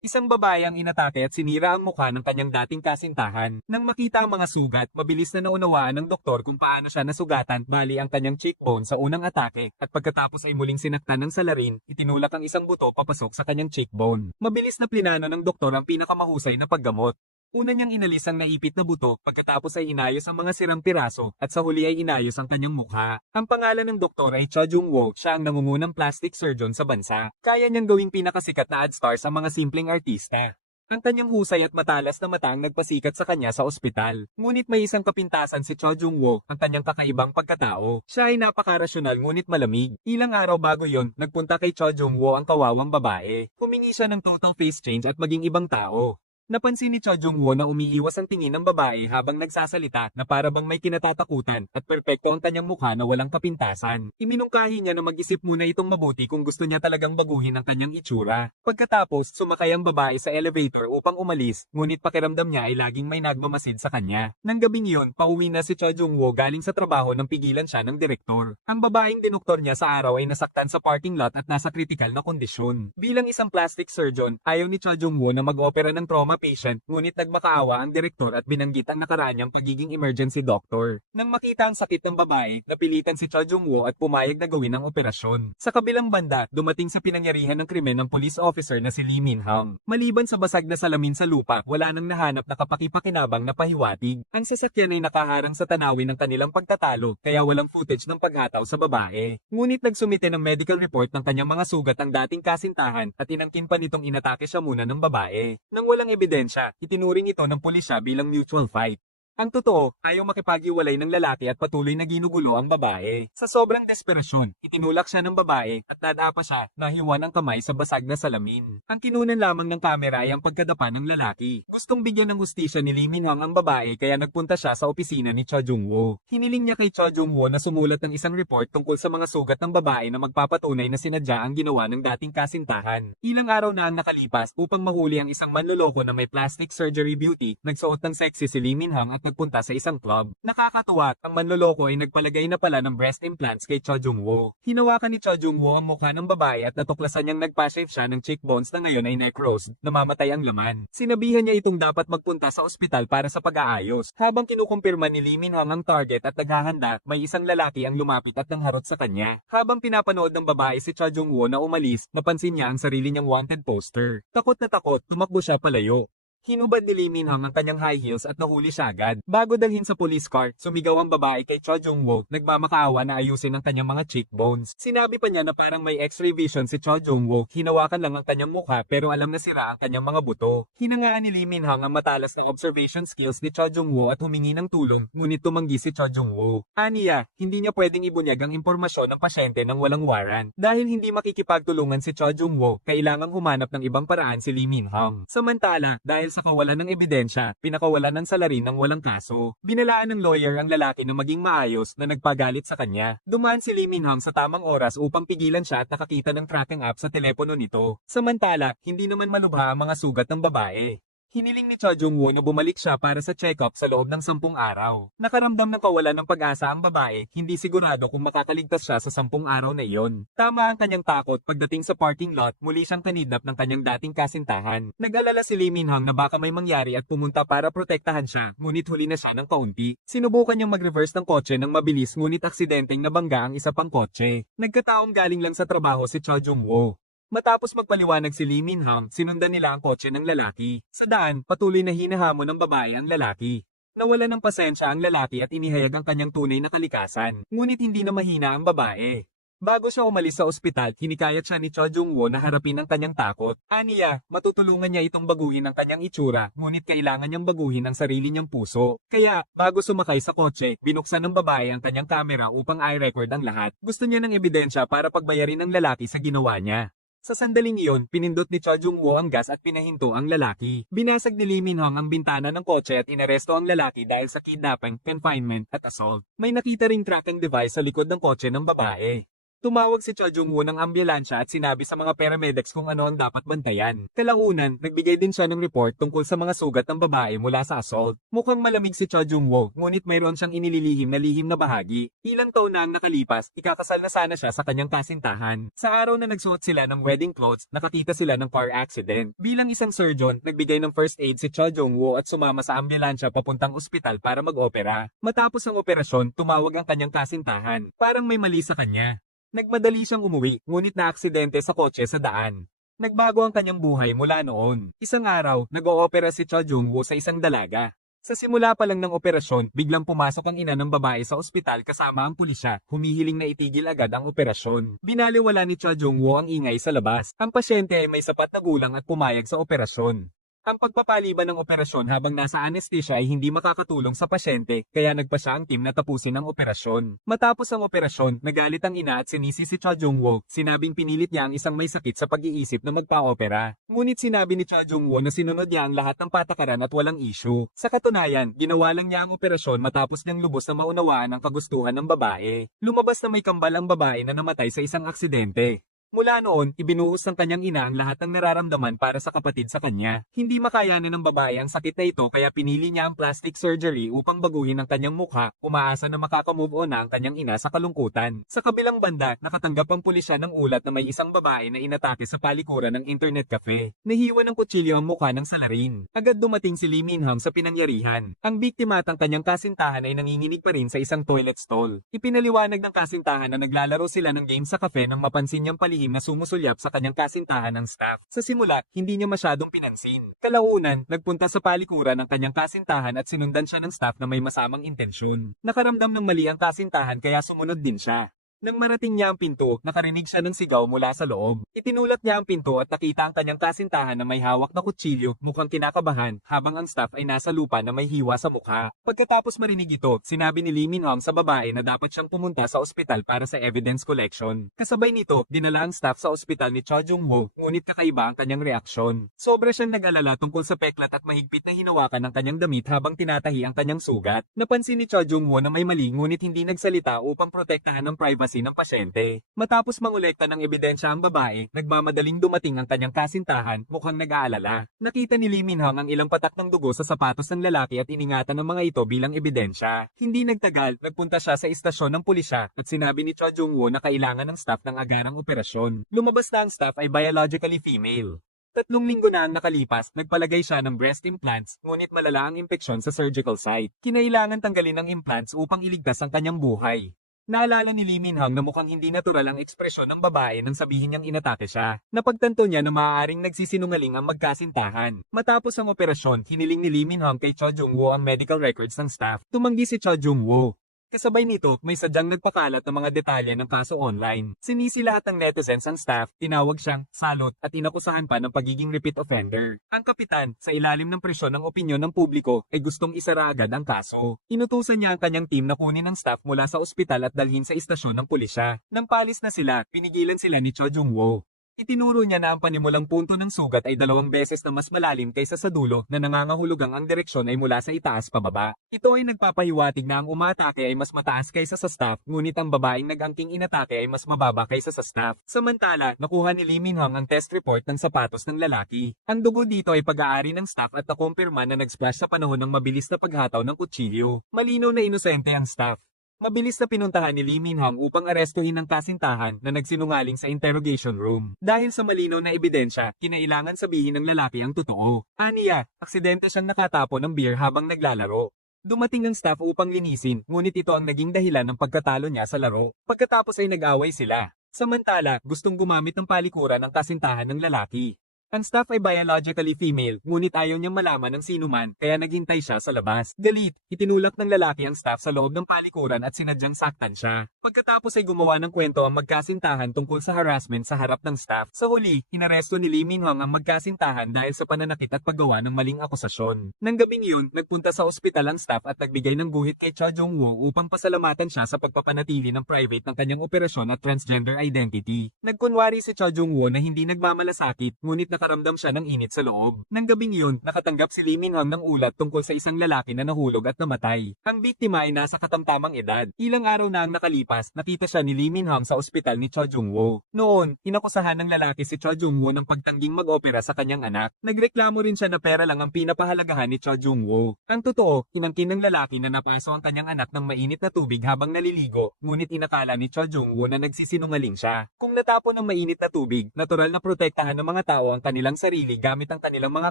Isang babae ang inatake at sinira ang mukha ng kanyang dating kasintahan. Nang makita ang mga sugat, mabilis na naunawaan ng doktor kung paano siya nasugatan, bali ang kanyang cheekbone sa unang atake, at pagkatapos ay muling sinaktan ng salarin, itinulak ang isang buto papasok sa kanyang cheekbone. Mabilis na plinano ng doktor ang pinakamahusay na paggamot. Una niyang inalis ang naipit na buto, pagkatapos ay inayos ang mga sirang piraso, at sa huli ay inayos ang kanyang mukha. Ang pangalan ng doktor ay Cha Jung-woo, siya ang nangungunang plastic surgeon sa bansa. Kaya niyang gawing pinakasikat na ad stars ang mga simpleng artista. Ang kanyang husay at matalas na mata ang nagpasikat sa kanya sa ospital. Ngunit may isang kapintasan si Cha Jung-woo, ang kanyang kakaibang pagkatao. Siya ay napaka-rasyonal ngunit malamig. Ilang araw bago yon, nagpunta kay Cha Jung-woo ang kawawang babae. Humingi siya ng total face change at maging ibang tao. Napansin ni Cha Jung-woo na umiiwas ang tingin ng babae habang nagsasalita na para bang may kinatatakutan at perpekto ang kanyang mukha na walang kapintasan. Iminungkahi niya na mag-isip muna itong mabuti kung gusto niya talagang baguhin ang kanyang itsura. Pagkatapos, sumakay ang babae sa elevator upang umalis, ngunit pakiramdam niya ay laging may nagmamasid sa kanya. Nang gabing iyon, pauwi na si Cha Jung-woo galing sa trabaho nang pigilan siya ng direktor. Ang babaeng dinoktor niya sa araw ay nasaktan sa parking lot at nasa kritikal na kondisyon. Bilang isang plastic surgeon, ayaw ni Cha Jung-woo na mag-opera ng trauma patient, ngunit nagmakaawa ang direktor at binanggit ang nakaraan niyang pagiging emergency doctor. Nang makita ang sakit ng babae, napilitan si Cha Jung-woo at pumayag na gawin ang operasyon. Sa kabilang banda, dumating sa pinangyarihan ng krimen ng police officer na si Lee Min-hang. Maliban sa basag na salamin sa lupa, wala nang nahanap na kapakipakinabang na pahiwatig. Ang sasakyan ay nakaharang sa tanawin ng kanilang pagtatalo, kaya walang footage ng paghataw sa babae. Ngunit nagsumite ng medical report ng kanyang mga sugat ang dating kasintahan at inangkin pa nitong inatake siya muna ng babae. Nang walang ebidensya, itinuring ito ng pulisya bilang mutual fight. Ang totoo, ayaw makipag-iwalay ng lalaki at patuloy na ginugulo ang babae. Sa sobrang desperasyon, itinulak siya ng babae at nadapa siya na hiwan ang kamay sa basag na salamin. Ang kinunan lamang ng kamera ay ang pagkadapa ng lalaki. Gustong bigyan ng hustisya ni Lee Min-hang ang babae kaya nagpunta siya sa opisina ni Cha Jung-woo. Hiniling niya kay Cha Jung-woo na sumulat ng isang report tungkol sa mga sugat ng babae na magpapatunay na sinadya ang ginawa ng dating kasintahan. Ilang araw na ang nakalipas upang mahuli ang isang manloloko na may plastic surgery beauty, nagsuot ng sexy si Lee Min-hang at nagpunta sa isang club. Nakakatuwa, ang manloloko ay nagpalagay na pala ng breast implants kay Cha Jung-woo. Hinawakan ni Cha Jung-woo ang mukha ng babae at natuklasan niyang nagpa-shave siya ng cheekbones na ngayon ay necrosed, namamatay ang laman. Sinabihan niya itong dapat magpunta sa ospital para sa pag-aayos. Habang kinukumpirma ni Lee Min-hang ang target at naghahanda, may isang lalaki ang lumapit at nangharot sa kanya. Habang pinapanood ng babae si Cha Jung-woo na umalis, mapansin niya ang sarili niyang wanted poster. Takot na takot, tumakbo siya palayo. Hinubad ni Lee Min-hang ang kanyang high heels at nahuli siya agad. Bago dalhin sa police car, sumigaw ang babae kay Cha Jung-woo, nagmamakaawa na ayusin ang kanyang mga cheekbones. Sinabi pa niya na parang may x-ray vision si Cha Jung-woo, hinawakan lang ang kanyang mukha pero alam na sira ang kanyang mga buto. Hinangaan ni Lee Min-hang ang matalas na observation skills ni Cha Jung-woo at humingi ng tulong, ngunit tumanggi si Cha Jung-woo. Aniya, hindi niya pwedeng ibunyag ang impormasyon ng pasyente ng walang warrant. Dahil hindi makikipagtulungan si Cha Jung-woo, kailangang humanap ng ibang paraan si Lee Min-hang. Samantala, dahil sa kawalan ng ebidensya, pinakawalan ng salarin ng walang kaso. Binalaan ng lawyer ang lalaki na maging maayos na nagpagalit sa kanya. Dumaan si Lee Min-hang sa tamang oras upang pigilan siya at nakakita ng tracking app sa telepono nito. Samantala, hindi naman malubha ang mga sugat ng babae. Hiniling ni Cha Jung-woo na bumalik siya para sa check-up sa loob ng 10 araw. Nakaramdam ng kawalan ng pag-asa ang babae, hindi sigurado kung makakaligtas siya sa 10 araw na iyon. Tama ang kanyang takot pagdating sa parking lot, muli siyang kanidnap ng kanyang dating kasintahan. Nag-alala si Lee Min-hang na baka may mangyari at pumunta para protektahan siya, ngunit huli na siya ng kaunti. Sinubukan niyang mag-reverse ng kotse ng mabilis ngunit aksidenteng nabangga ang isa pang kotse. Nagkataong galing lang sa trabaho si Cha Jung-woo. Matapos magpaliwanag si Lee Min-hang, sinundan nila ang kotse ng lalaki. Sa daan, patuloy na hinahamon ng babae ang lalaki. Nawala ng pasensya ang lalaki at inihayag ang kanyang tunay na kalikasan, ngunit hindi na mahina ang babae. Bago siya umalis sa ospital, hinikayat siya ni Cha Jung-woo na harapin ang kanyang takot. Aniya, matutulungan niya itong baguhin ang kanyang itsura, ngunit kailangan niyang baguhin ang sarili niyang puso. Kaya, bago sumakay sa kotse, binuksan ng babae ang kanyang kamera upang i-record ang lahat. Gusto niya ng ebidensya para pagbayarin ng lalaki sa ginawa niya. Sa sandaling iyon, pinindot ni Cha Jung-woo ang gas at pinahinto ang lalaki. Binasag ni Lee Min-hang ang bintana ng kotse at inaresto ang lalaki dahil sa kidnapping, confinement at assault. May nakita ring tracking device sa likod ng kotse ng babae. Tumawag si Cha Jung-woo ng ambulansya at sinabi sa mga paramedics kung ano ang dapat bantayan. Kalaunan, nagbigay din siya ng report tungkol sa mga sugat ng babae mula sa assault. Mukhang malamig si Cha Jung-woo, ngunit mayroon siyang inililihim na bahagi. Ilang taon na ang nakalipas, ikakasal na sana siya sa kanyang kasintahan. Sa araw na nagsuot sila ng wedding clothes, nakakita sila ng car accident. Bilang isang surgeon, nagbigay ng first aid si Cha Jung-woo at sumama sa ambulansya papuntang ospital para mag-opera. Matapos ang operasyon, tumawag ang kanyang kasintahan. Parang may mali sa kanya. Nagmadali siyang umuwi, ngunit naaksidente sa kotse sa daan. Nagbago ang kanyang buhay mula noon. Isang araw, nag-oopera si Cha Jung-woo sa isang dalaga. Sa simula pa lang ng operasyon, biglang pumasok ang ina ng babae sa ospital kasama ang pulisya, humihiling na itigil agad ang operasyon. Binaliwala ni Cha Jung-woo ang ingay sa labas. Ang pasyente ay may sapat na gulang at pumayag sa operasyon. Ang pagpapaliban ng operasyon habang nasa anesthesia ay hindi makakatulong sa pasyente, kaya nagpa siya ang team na tapusin ang operasyon. Matapos ang operasyon, nagalit ang ina at sinisi si Cha Jung-woo, sinabing pinilit niya ang isang may sakit sa pag-iisip na magpa-opera. Ngunit sinabi ni Cha Jung-woo na sinunod niya ang lahat ng patakaran at walang issue. Sa katunayan, ginawa lang niya ang operasyon matapos niyang lubos na maunawaan ang kagustuhan ng babae. Lumabas na may kambal ang babae na namatay sa isang aksidente. Mula noon, ibinuhos ng kanyang ina ang lahat ng nararamdaman para sa kapatid sa kanya. Hindi makayanin ng babae ang sakit na ito kaya pinili niya ang plastic surgery upang baguhin ang kanyang mukha, umaasa na makakamove on na ang kanyang ina sa kalungkutan. Sa kabilang banda, nakatanggap ang pulisya ng ulat na may isang babae na inatake sa palikuran ng internet cafe. Nahiwa ng kutsilyo ang mukha ng salarin. Agad dumating si Lee Min-hong sa pinangyarihan. Ang biktima at ang kanyang kasintahan ay nanginginig pa rin sa isang toilet stall. Ipinaliwanag ng kasintahan na naglalaro sila ng game sa cafe nang mapansin niyang na sumusulyap sa kanyang kasintahan ng staff. Sa simula, hindi niya masyadong pinansin. Kalaunan, nagpunta sa palikuran ng kanyang kasintahan at sinundan siya ng staff na may masamang intensyon. Nakaramdam ng mali ang kasintahan kaya sumunod din siya. Nang marating niya ang pinto, nakarinig siya ng sigaw mula sa loob. Itinulat niya ang pinto at nakita ang kanyang kasintahan na may hawak na kutsilyo, mukhang kinakabahan, habang ang staff ay nasa lupa na may hiwa sa mukha. Pagkatapos marinig ito, sinabi ni Lee Min-hong sa babae na dapat siyang pumunta sa ospital para sa evidence collection. Kasabay nito, dinala ang staff sa ospital ni Cha Jung-woo, ngunit kakaiba ang kanyang reaksyon. Sobra siyang nag-alala tungkol sa peklat at mahigpit na hinawakan ng kanyang damit habang tinatahi ang kanyang sugat. Napansin ni Cha Jung-woo na may mali ngunit hindi nagsalita upang protektahan ang privacy ng pasyente. Matapos mangolekta ng ebidensya ang babae, nagmamadaling dumating ang kanyang kasintahan, mukhang nag-aalala. Nakita ni Lee Min-hong ang ilang patak ng dugo sa sapatos ng lalaki at iningatan ng mga ito bilang ebidensya. Hindi nagtagal, nagpunta siya sa istasyon ng pulisya at sinabi ni Cha Jung-woo na kailangan ng staff ng agarang operasyon. Lumabas na ang staff ay biologically female. 3 linggo na ang nakalipas, nagpalagay siya ng breast implants, ngunit malala ang impeksyon sa surgical site. Kinailangan tanggalin ang implants upang iligtas ang kanyang buhay. Naalala ni Lee Min-hong na mukhang hindi natural ang ekspresyon ng babae nang sabihin niyang inatake siya. Napagtanto niya na maaaring nagsisinungaling ang magkasintahan. Matapos ang operasyon, hiniling ni Lee Min-hong kay Cha Jung-woo ang medical records ng staff. Tumanggi si Cha Jung-woo. Kasabay nito, may sadyang nagpakalat ng mga detalye ng kaso online. Sinisi lahat ng netizens ang staff, tinawag siyang salot at inakusahan pa ng pagiging repeat offender. Ang kapitan, sa ilalim ng presyon ng opinyon ng publiko, ay gustong isara agad ang kaso. Inutusan niya ang kanyang team na kunin ang staff mula sa ospital at dalhin sa istasyon ng pulisya. Nang palis na sila, pinigilan sila ni Cha Jung-woo. Itinuro niya na ang panimulang punto ng sugat ay 2 beses na mas malalim kaysa sa dulo na nangangahulugang ang direksyon ay mula sa itaas pababa. Ito ay nagpapahiwatig na ang umatake ay mas mataas kaysa sa staff, ngunit ang babaeng nag-angking inatake ay mas mababa kaysa sa staff. Samantala, nakuha ni Lee Min-hong ang test report ng sapatos ng lalaki. Ang dugo dito ay pag-aari ng staff at nakumpirma na nag-splash sa panahon ng mabilis na paghataw ng kutsilyo. Malinaw na inosente ang staff. Mabilis na pinuntahan ni Lee Min-hong upang arestuhin ang kasintahan na nagsinungaling sa interrogation room. Dahil sa malinaw na ebidensya, kinailangan sabihin ng lalaki ang totoo. Aniya, aksidente siyang nakatapo ng beer habang naglalaro. Dumating ang staff upang linisin, ngunit ito ang naging dahilan ng pagkatalo niya sa laro. Pagkatapos ay nag-away sila. Samantala, gustong gumamit ng palikuran ang kasintahan ng lalaki. Ang staff ay biologically female, ngunit ayaw niyang malaman ng sino man, kaya naghintay siya sa labas. Delete, itinulak ng lalaki ang staff sa loob ng palikuran at sinadyang saktan siya. Pagkatapos ay gumawa ng kwento ang magkasintahan tungkol sa harassment sa harap ng staff. Sa huli, inaresto ni Lee Min-hong ang magkasintahan dahil sa pananakit at paggawa ng maling akusasyon. Nang gabing yun, nagpunta sa ospital ang staff at nagbigay ng guhit kay Cha Jung-woo upang pasalamatan siya sa pagpapanatili ng private ng kanyang operasyon at transgender identity. Nagkunwari si Cha Jung-woo na hindi nagmamalasakit, ngunit nakaramdam siya ng init sa loob. Nang gabing iyon, nakatanggap si Lee Min-hong ng ulat tungkol sa isang lalaki na nahulog at namatay. Ang biktima ay nasa katamtamang edad. Ilang araw na ang nakalipas, nakita siya ni Lee Min-hong sa ospital ni Cho Jung-woo. Noon, inakusahan ng lalaki si Cho Jung-woo ng pagtangging mag-opera sa kanyang anak. Nagreklamo rin siya na pera lang ang pinapahalagahan ni Cho Jung-woo. Ang totoo, kinangkin ng lalaki na napaso ang kanyang anak ng mainit na tubig habang naliligo, ngunit inakala ni Cho Jung-woo na nagsisinungaling siya. Kung natapon ng mainit na tubig, natural na protektahan ng mga tao ang kanilang sarili gamit ang kanilang mga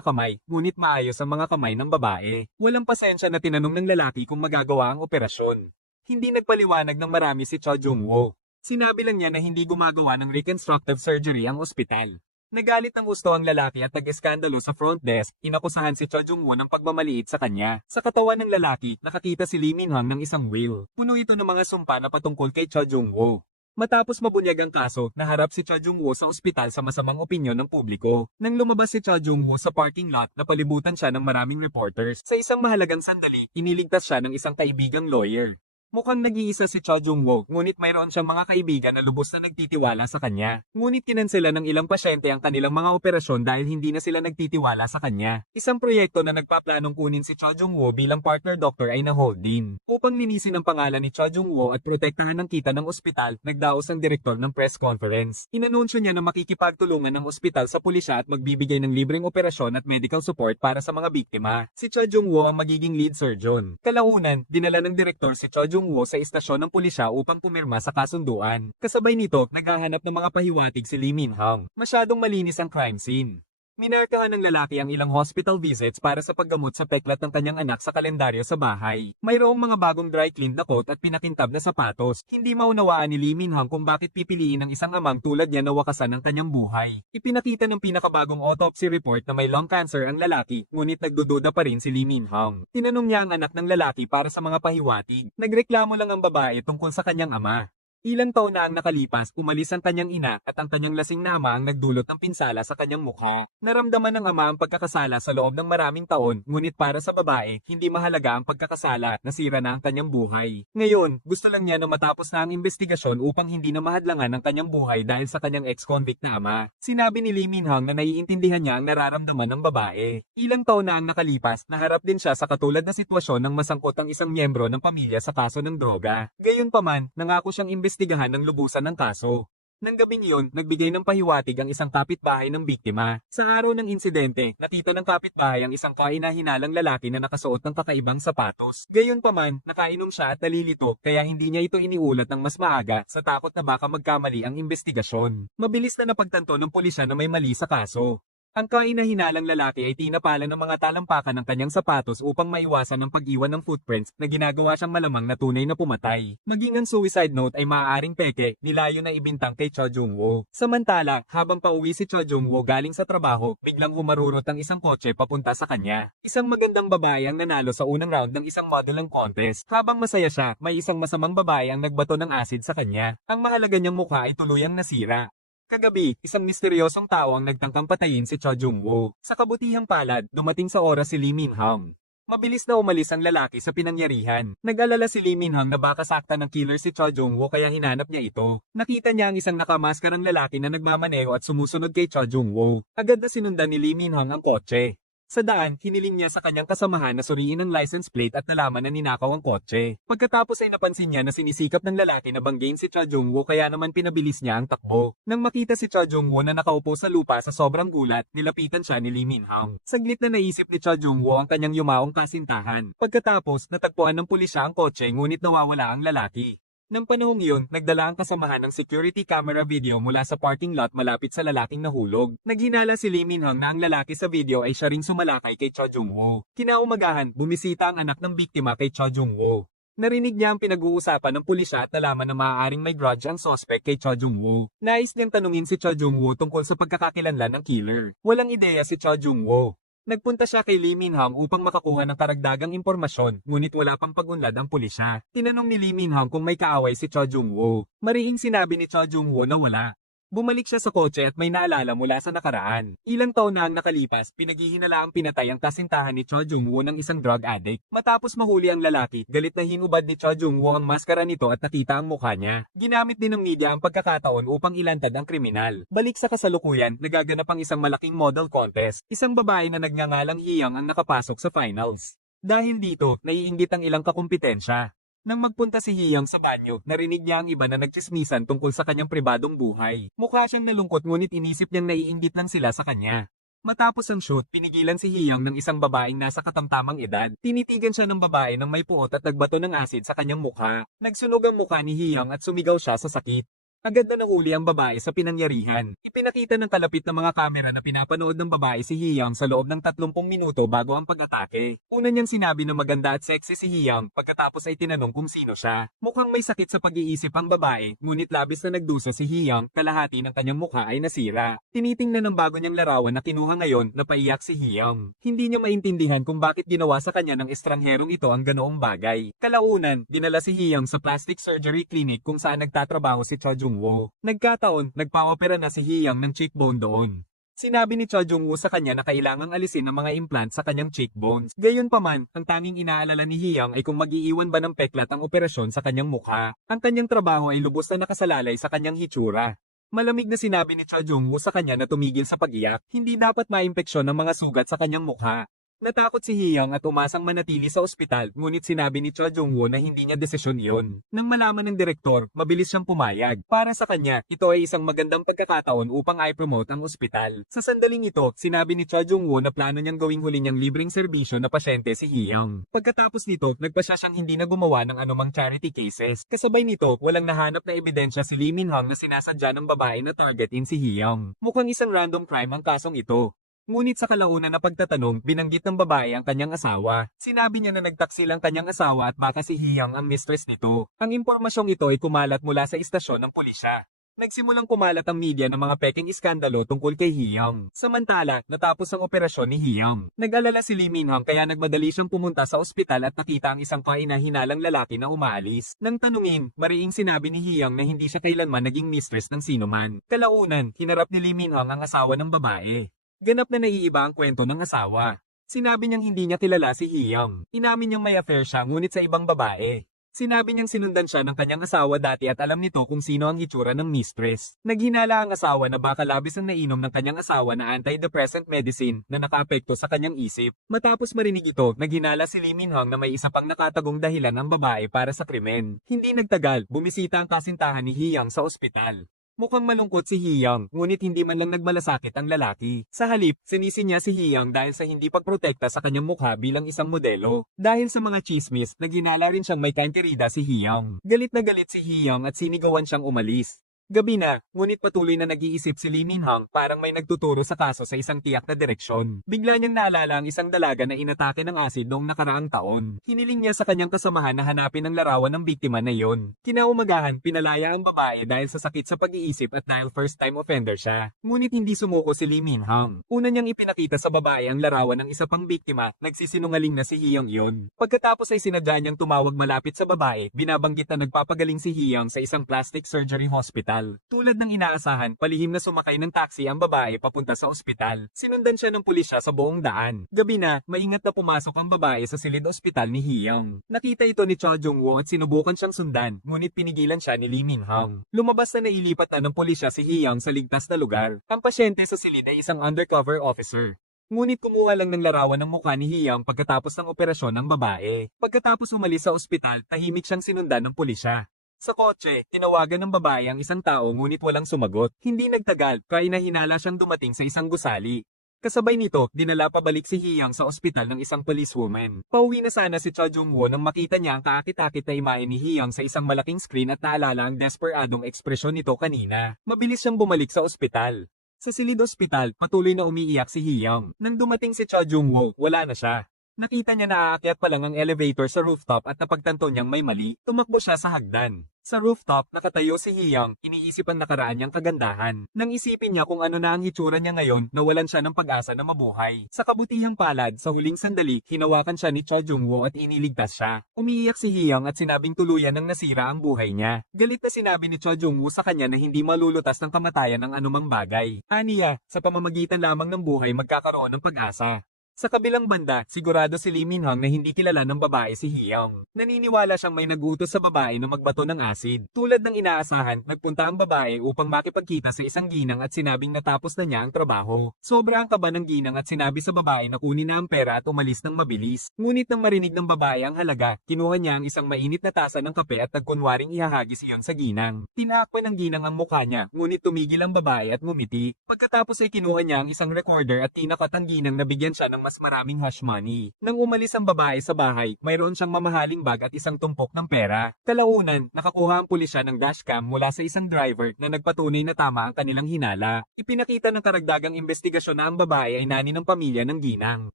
kamay, ngunit maayos ang mga kamay ng babae. Walang pasensya na tinanong ng lalaki kung magagawa ang operasyon. Hindi nagpaliwanag ng marami si Cho Jung-woo. Sinabi lang niya na hindi gumagawa ng reconstructive surgery ang ospital. Nagalit ng gusto ang lalaki at nag-eskandalo sa front desk, inakusahan si Cho Jung-woo ng pagmamaliit sa kanya. Sa katawan ng lalaki, nakakita si Lee Min-hong ng isang will. Puno ito ng mga sumpa na patungkol kay Cho Jung-woo. Matapos mabunyag ang kaso, naharap si Cho Jung-woo sa ospital sa masamang opinyon ng publiko. Nang lumabas si Cho Jung-woo sa parking lot, napalibutan siya ng maraming reporters. Sa isang mahalagang sandali, iniligtas siya ng isang kaibigang lawyer. Mukhang nag-iisa si Cho Jung-woo, ngunit mayroon siyang mga kaibigan na lubos na nagtitiwala sa kanya. Ngunit kinansela ng ilang pasyente ang kanilang mga operasyon dahil hindi na sila nagtitiwala sa kanya. Isang proyekto na nagpaplanong kunin si Cho Jung-woo bilang partner doctor ay na-hold din. Upang linisin ang pangalan ni Cho Jung-woo at protektahan ang kita ng ospital, nagdaos ang direktor ng press conference. Inanunsyo niya na makikipagtulungan ng ospital sa pulisya at magbibigay ng libreng operasyon at medical support para sa mga biktima. Si Cho Jung-woo ang magiging lead surgeon. Kalaunan, dinala ng direktor si Cho Jung-woo sa istasyon ng pulisya upang pumirma sa kasunduan. Kasabay nito, naghahanap ng mga pahiwatig si Lee Min-hong. Masyadong malinis ang crime scene. Minarkahan ng lalaki ang ilang hospital visits para sa paggamot sa peklat ng kanyang anak sa kalendaryo sa bahay. Mayroong mga bagong dry cleaned na coat at pinakintab na sapatos. Hindi maunawaan ni Lee Min-hong kung bakit pipiliin ng isang amang tulad niya na wakasan ang kanyang buhay. Ipinakita ng pinakabagong autopsy report na may lung cancer ang lalaki, ngunit nagdududa pa rin si Lee Min-hong. Tinanong niya ang anak ng lalaki para sa mga pahiwatig. Nagreklamo lang ang babae tungkol sa kanyang ama. Ilang taon na ang nakalipas, umalis ang kanyang ina at ang kanyang lasing na ama ang nagdulot ng pinsala sa kanyang mukha. Naramdaman ng ama ang pagkakasala sa loob ng maraming taon, ngunit para sa babae, hindi mahalaga ang pagkakasala, nasira na ang kanyang buhay. Ngayon, gusto lang niya na matapos na ang investigasyon upang hindi na mahadlangan ang kanyang buhay dahil sa kanyang ex-convict na ama. Sinabi ni Lee Min-hong na naiintindihan niya ang nararamdaman ng babae. Ilang taon na ang nakalipas, naharap din siya sa katulad na sitwasyon ng masangkot ang isang miyembro ng pamilya sa kaso ng droga. Gayunpaman, nangako siyang imbestigahan ng lubusan ng kaso. Nang gabing iyon, nagbigay ng pahiwatig ang isang kapitbahay ng biktima. Sa araw ng insidente, nakita ng kapitbahay ang isang kahina-hinalang lalaki na nakasuot ng kakaibang sapatos. Gayunpaman, nakainom siya at nalilito, kaya hindi niya ito iniulat ng mas maaga sa takot na baka magkamali ang investigasyon. Mabilis na napagtanto ng pulisya na may mali sa kaso. Ang kahina-hinalang lalaki ay tinapalan ng mga talampakan ng kanyang sapatos upang maiwasan ang pag-iwan ng footprints na ginagawa siyang malamang na tunay na pumatay. Maging ang suicide note ay maaaring peke, nilayo na ibintang kay Cho Jung-woo. Samantala, habang pauwi si Cho Jung-woo galing sa trabaho, biglang humarurot ang isang kotse papunta sa kanya. Isang magandang babae ang nanalo sa unang round ng isang modeling contest. Habang masaya siya, may isang masamang babae ang nagbato ng acid sa kanya. Ang mahalaga niyang mukha ay tuluyang nasira. Kagabi, isang misteryosong tao ang nagtangkang patayin si Cho Jung-woo. Sa kabutihang palad, dumating sa oras si Lee Min-hong. Mabilis na umalis ang lalaki sa pinangyarihan. Nag-alala si Lee Min-hong na baka sakta ng killer si Cho Jung-woo kaya hinanap niya ito. Nakita niya ang isang nakamaskarang lalaki na nagmamaneho at sumusunod kay Cho Jung-woo. Agad na sinundan ni Lee Min-hong ang kotse. Sa daan, hiniling niya sa kanyang kasamahan na suriin ang license plate at nalaman na ninakaw ang kotse. Pagkatapos ay napansin niya na sinisikap ng lalaki na banggain si Cho Jung-woo kaya naman pinabilis niya ang takbo. Nang makita si Cho Jung-woo na nakaupo sa lupa sa sobrang gulat, nilapitan siya ni Lee Min-hong. Saglit na naisip ni Cho Jung-woo ang kanyang yumaong kasintahan. Pagkatapos, natagpuan ng pulisya ang kotse ngunit nawawala ang lalaki. Nang panahong iyon, nagdala ang kasamahan ng security camera video mula sa parking lot malapit sa lalaking nahulog. Naghinala si Lee Min-hong na ang lalaki sa video ay siya ring sumalakay kay Cho Jung-woo. Kinaumagahan, bumisita ang anak ng biktima kay Cho Jung-woo. Narinig niya ang pinag-uusapan ng pulisya at nalaman na maaaring may grudge ang suspect kay Cho Jung-woo. Nais niyang tanungin si Cho Jung-woo tungkol sa pagkakakilanlan ng killer. Walang ideya si Cho Jung-woo. Nagpunta siya kay Lee Min-hong upang makakuha ng karagdagang impormasyon, ngunit wala pang pag-unlad ang pulisya. Tinanong ni Lee Min-hong kung may kaaway si Cho Jung-woo. Marihing sinabi ni Cho Jung-woo na wala. Bumalik siya sa kotse at may naalala mula sa nakaraan. Ilang taon na ang nakalipas, pinaghihinalaang pinatay ang kasintahan ni Cho Jung-woo ng isang drug addict. Matapos mahuli ang lalaki, galit na hinubad ni Cho Jung-woo ang maskara nito at nakita ang mukha niya. Ginamit din ng media ang pagkakataon upang ilantad ang kriminal. Balik sa kasalukuyan, nagaganap ang isang malaking model contest. Isang babae na nagngangalang Hiyang ang nakapasok sa finals. Dahil dito, naiinggit ang ilang kakumpetensya. Nang magpunta si Hiyang sa banyo, narinig niya ang iba na nagtsismisan tungkol sa kanyang pribadong buhay. Mukha siyang nalungkot ngunit inisip niyang naiinggit lang sila sa kanya. Matapos ang shoot, pinigilan si Hiyang ng isang babaeng nasa katamtamang edad. Tinitigan siya ng babae ng may puot at nagbato ng asid sa kanyang mukha. Nagsunog ang mukha ni Hiyang at sumigaw siya sa sakit. Agad na nahuli ang babae sa pinangyarihan. Ipinakita ng kalapit na mga kamera na pinapanood ng babae si Hiyang sa loob ng 30 minuto bago ang pag-atake. Una niyang sinabi na maganda at sexy si Hiyang pagkatapos ay tinanong kung sino siya. Mukhang may sakit sa pag-iisip ang babae, ngunit labis na nagdusa si Hiyang, kalahati ng kanyang mukha ay nasira. Tinitingnan ng bago niyang larawan na kinuha ngayon na paiyak si Hiyang. Hindi niya maintindihan kung bakit ginawa sa kanya ng estrangherong ito ang ganoong bagay. Kalaunan, dinala si Hiyang sa plastic surgery clinic kung saan nagtatrabaho si Cho Jung-woo. Nagkataon, nagpa-opera na si Hiyang ng cheekbone doon. Sinabi ni Cho Jung-woo sa kanya na kailangang alisin ang mga implant sa kanyang cheekbones. Gayunpaman, ang tanging inaalala ni Hiyang ay kung mag-iiwan ba ng peklat ang operasyon sa kanyang mukha. Ang kanyang trabaho ay lubos na nakasalalay sa kanyang hitsura. Malamig na sinabi ni Cho Jung-woo sa kanya na tumigil sa pag-iyak, hindi dapat maimpeksyon ng mga sugat sa kanyang mukha. Natakot si Hiyang at umasang manatili sa ospital, ngunit sinabi ni Cho Jung-woo na hindi niya desisyon iyon. Nang malaman ng direktor, mabilis siyang pumayag. Para sa kanya, ito ay isang magandang pagkakataon upang i-promote ang ospital. Sa sandaling ito, sinabi ni Cho Jung-woo na plano niyang gawing huli niyang libreng serbisyo na pasyente si Hiyang. Pagkatapos nito, nagpasya siyang hindi na gumawa ng anumang charity cases. Kasabay nito, walang nahanap na ebidensya si Lee Min-hong na sinasadya ng babae na targetin si Hiyang. Mukhang isang random crime ang kasong ito. Ngunit sa kalaunan na pagtatanong, binanggit ng babae ang kanyang asawa. Sinabi niya na nagtaksi lang kanyang asawa at baka si Hiyang ang mistress nito. Ang impormasyong ito ay kumalat mula sa istasyon ng pulisya. Nagsimulang kumalat ang media ng mga peking iskandalo tungkol kay Hiyang. Samantala, natapos ang operasyon ni Hiyang. Nag-alala si Lee Min-hong kaya nagmadali siyang pumunta sa ospital at nakita ang isang kahina-hinalang lalaki na umaalis. Nang tanungin, mariing sinabi ni Hiyang na hindi siya kailanman naging mistress ng sinuman. Kalaunan, hinarap ni Lee Min-hong ang asawa ng babae. Ganap na naiiba ang kwento ng asawa. Sinabi niyang hindi niya kilala si Hiyang. Inamin niyang may affair siya ngunit sa ibang babae. Sinabi niyang sinundan siya ng kanyang asawa dati at alam nito kung sino ang hitsura ng mistress. Naghinala ang asawa na baka labis ang nainom ng kanyang asawa na antidepressant medicine na nakaapekto sa kanyang isip. Matapos marinig ito, naghinala si Lee Min-hong na may isa pang nakatagong dahilan ang babae para sa krimen. Hindi nagtagal, bumisita ang kasintahan ni Hiyang sa ospital. Mukhang malungkot si Hiyang, ngunit hindi man lang nagmalasakit ang lalaki. Sa halip, sinisi niya si Hiyang dahil sa hindi pagprotekta sa kanyang mukha bilang isang modelo. Dahil sa mga chismis, naghinala rin siyang may kankerida si Hiyang. Galit na galit si Hiyang at sinigawan siyang umalis. Gabi na, ngunit patuloy na nag-iisip si Lee Min-hong parang may nagtuturo sa kaso sa isang tiyak na direksyon. Bigla niyang naalala ang isang dalaga na inatake ng asid noong nakaraang taon. Hiniling niya sa kanyang kasamahan na hanapin ang larawan ng biktima na iyon. Kinaumagahan, pinalaya ang babae dahil sa sakit sa pag-iisip at dahil first-time offender siya. Ngunit hindi sumuko si Lee Min-hong. Una niyang ipinakita sa babae ang larawan ng isa pang biktima, nagsisinungaling na si Hiyang iyon. Pagkatapos ay sinadya niyang tumawag malapit sa babae, binabanggit na nagpapagaling si Hiyang sa isang plastic surgery hospital. Tulad ng inaasahan, palihim na sumakay ng taxi ang babae papunta sa ospital. Sinundan siya ng pulisya sa buong daan. Gabi na, maingat na pumasok ang babae sa silid ospital ni Hiyang. Nakita ito ni Cho Jung-woo at sinubukan siyang sundan, ngunit pinigilan siya ni Lee Min-hong. Lumabas na nailipat na ng pulisya si Hiyang sa ligtas na lugar. Ang pasyente sa silid ay isang undercover officer. Ngunit kumuha lang ng larawan ng mukha ni Hiyang pagkatapos ng operasyon ng babae. Pagkatapos umalis sa ospital, tahimik siyang sinundan ng pulisya. Sa kotse, tinawagan ng babae ang isang tao ngunit walang sumagot. Hindi nagtagal, kaya nahinala siyang dumating sa isang gusali. Kasabay nito, dinala pabalik si Hiyang sa ospital ng isang policewoman. Pauwi na sana si Cho Jung-woo nang makita niya ang kaakit-akit na imahe ni Hiyang sa isang malaking screen at naalala ang desperadong ekspresyon nito kanina. Mabilis siyang bumalik sa ospital. Sa silid ospital, patuloy na umiiyak si Hiyang. Nang dumating si Cho Jung-woo, wala na siya. Nakita niya na aakyat pa lang ang elevator sa rooftop at napagtanto niyang may mali. Tumakbo siya sa hagdan. Sa rooftop, nakatayo si Hiyang, iniisip ang nakaraan niyang kagandahan. Nang isipin niya kung ano na ang hitsura niya ngayon, nawalan siya ng pag-asa na mabuhay. Sa kabutihang palad, sa huling sandali, hinawakan siya ni Cha Jung-woo at iniligtas siya. Umiiyak si Hiyang at sinabing tuluyan ng nasira ang buhay niya. Galit na sinabi ni Cha Jung-woo sa kanya na hindi malulutas ng kamatayan ang anumang bagay. Aniya, sa pamamagitan lamang ng buhay magkakaroon ng pag-asa. Sa kabilang banda, sigurado si Lee Min-hong na hindi kilala ng babae si Hiyang. Naniniwala siyang may nag-utos sa babae na magbato ng asid. Tulad ng inaasahan, nagpunta ang babae upang makipagkita sa isang ginang at sinabing natapos na niya ang trabaho. Sobra ang kaba ng ginang at sinabi sa babae na kunin na ang pera at umalis ng mabilis. Ngunit nang marinig ng babae ang halaga, kinuha niya ang isang mainit na tasa ng kape at nagkunwaring ihahagis iyon sa ginang. Tinakpan ng ginang ang mukha niya, ngunit tumigil ang babae at ngumiti. Pagkatapos ay kinuha niya ang isang recorder at tinakat ang ginang na bigyan siya ng mas maraming hush money. Nang umalis ang babae sa bahay, mayroon siyang mamahaling bag at isang tumpok ng pera. Kalaunan, nakakuha ang pulisya ng dashcam mula sa isang driver na nagpatunay na tama ang kanilang hinala. Ipinakita ng karagdagang investigasyon na ang babae ay nani ng pamilya ng ginang.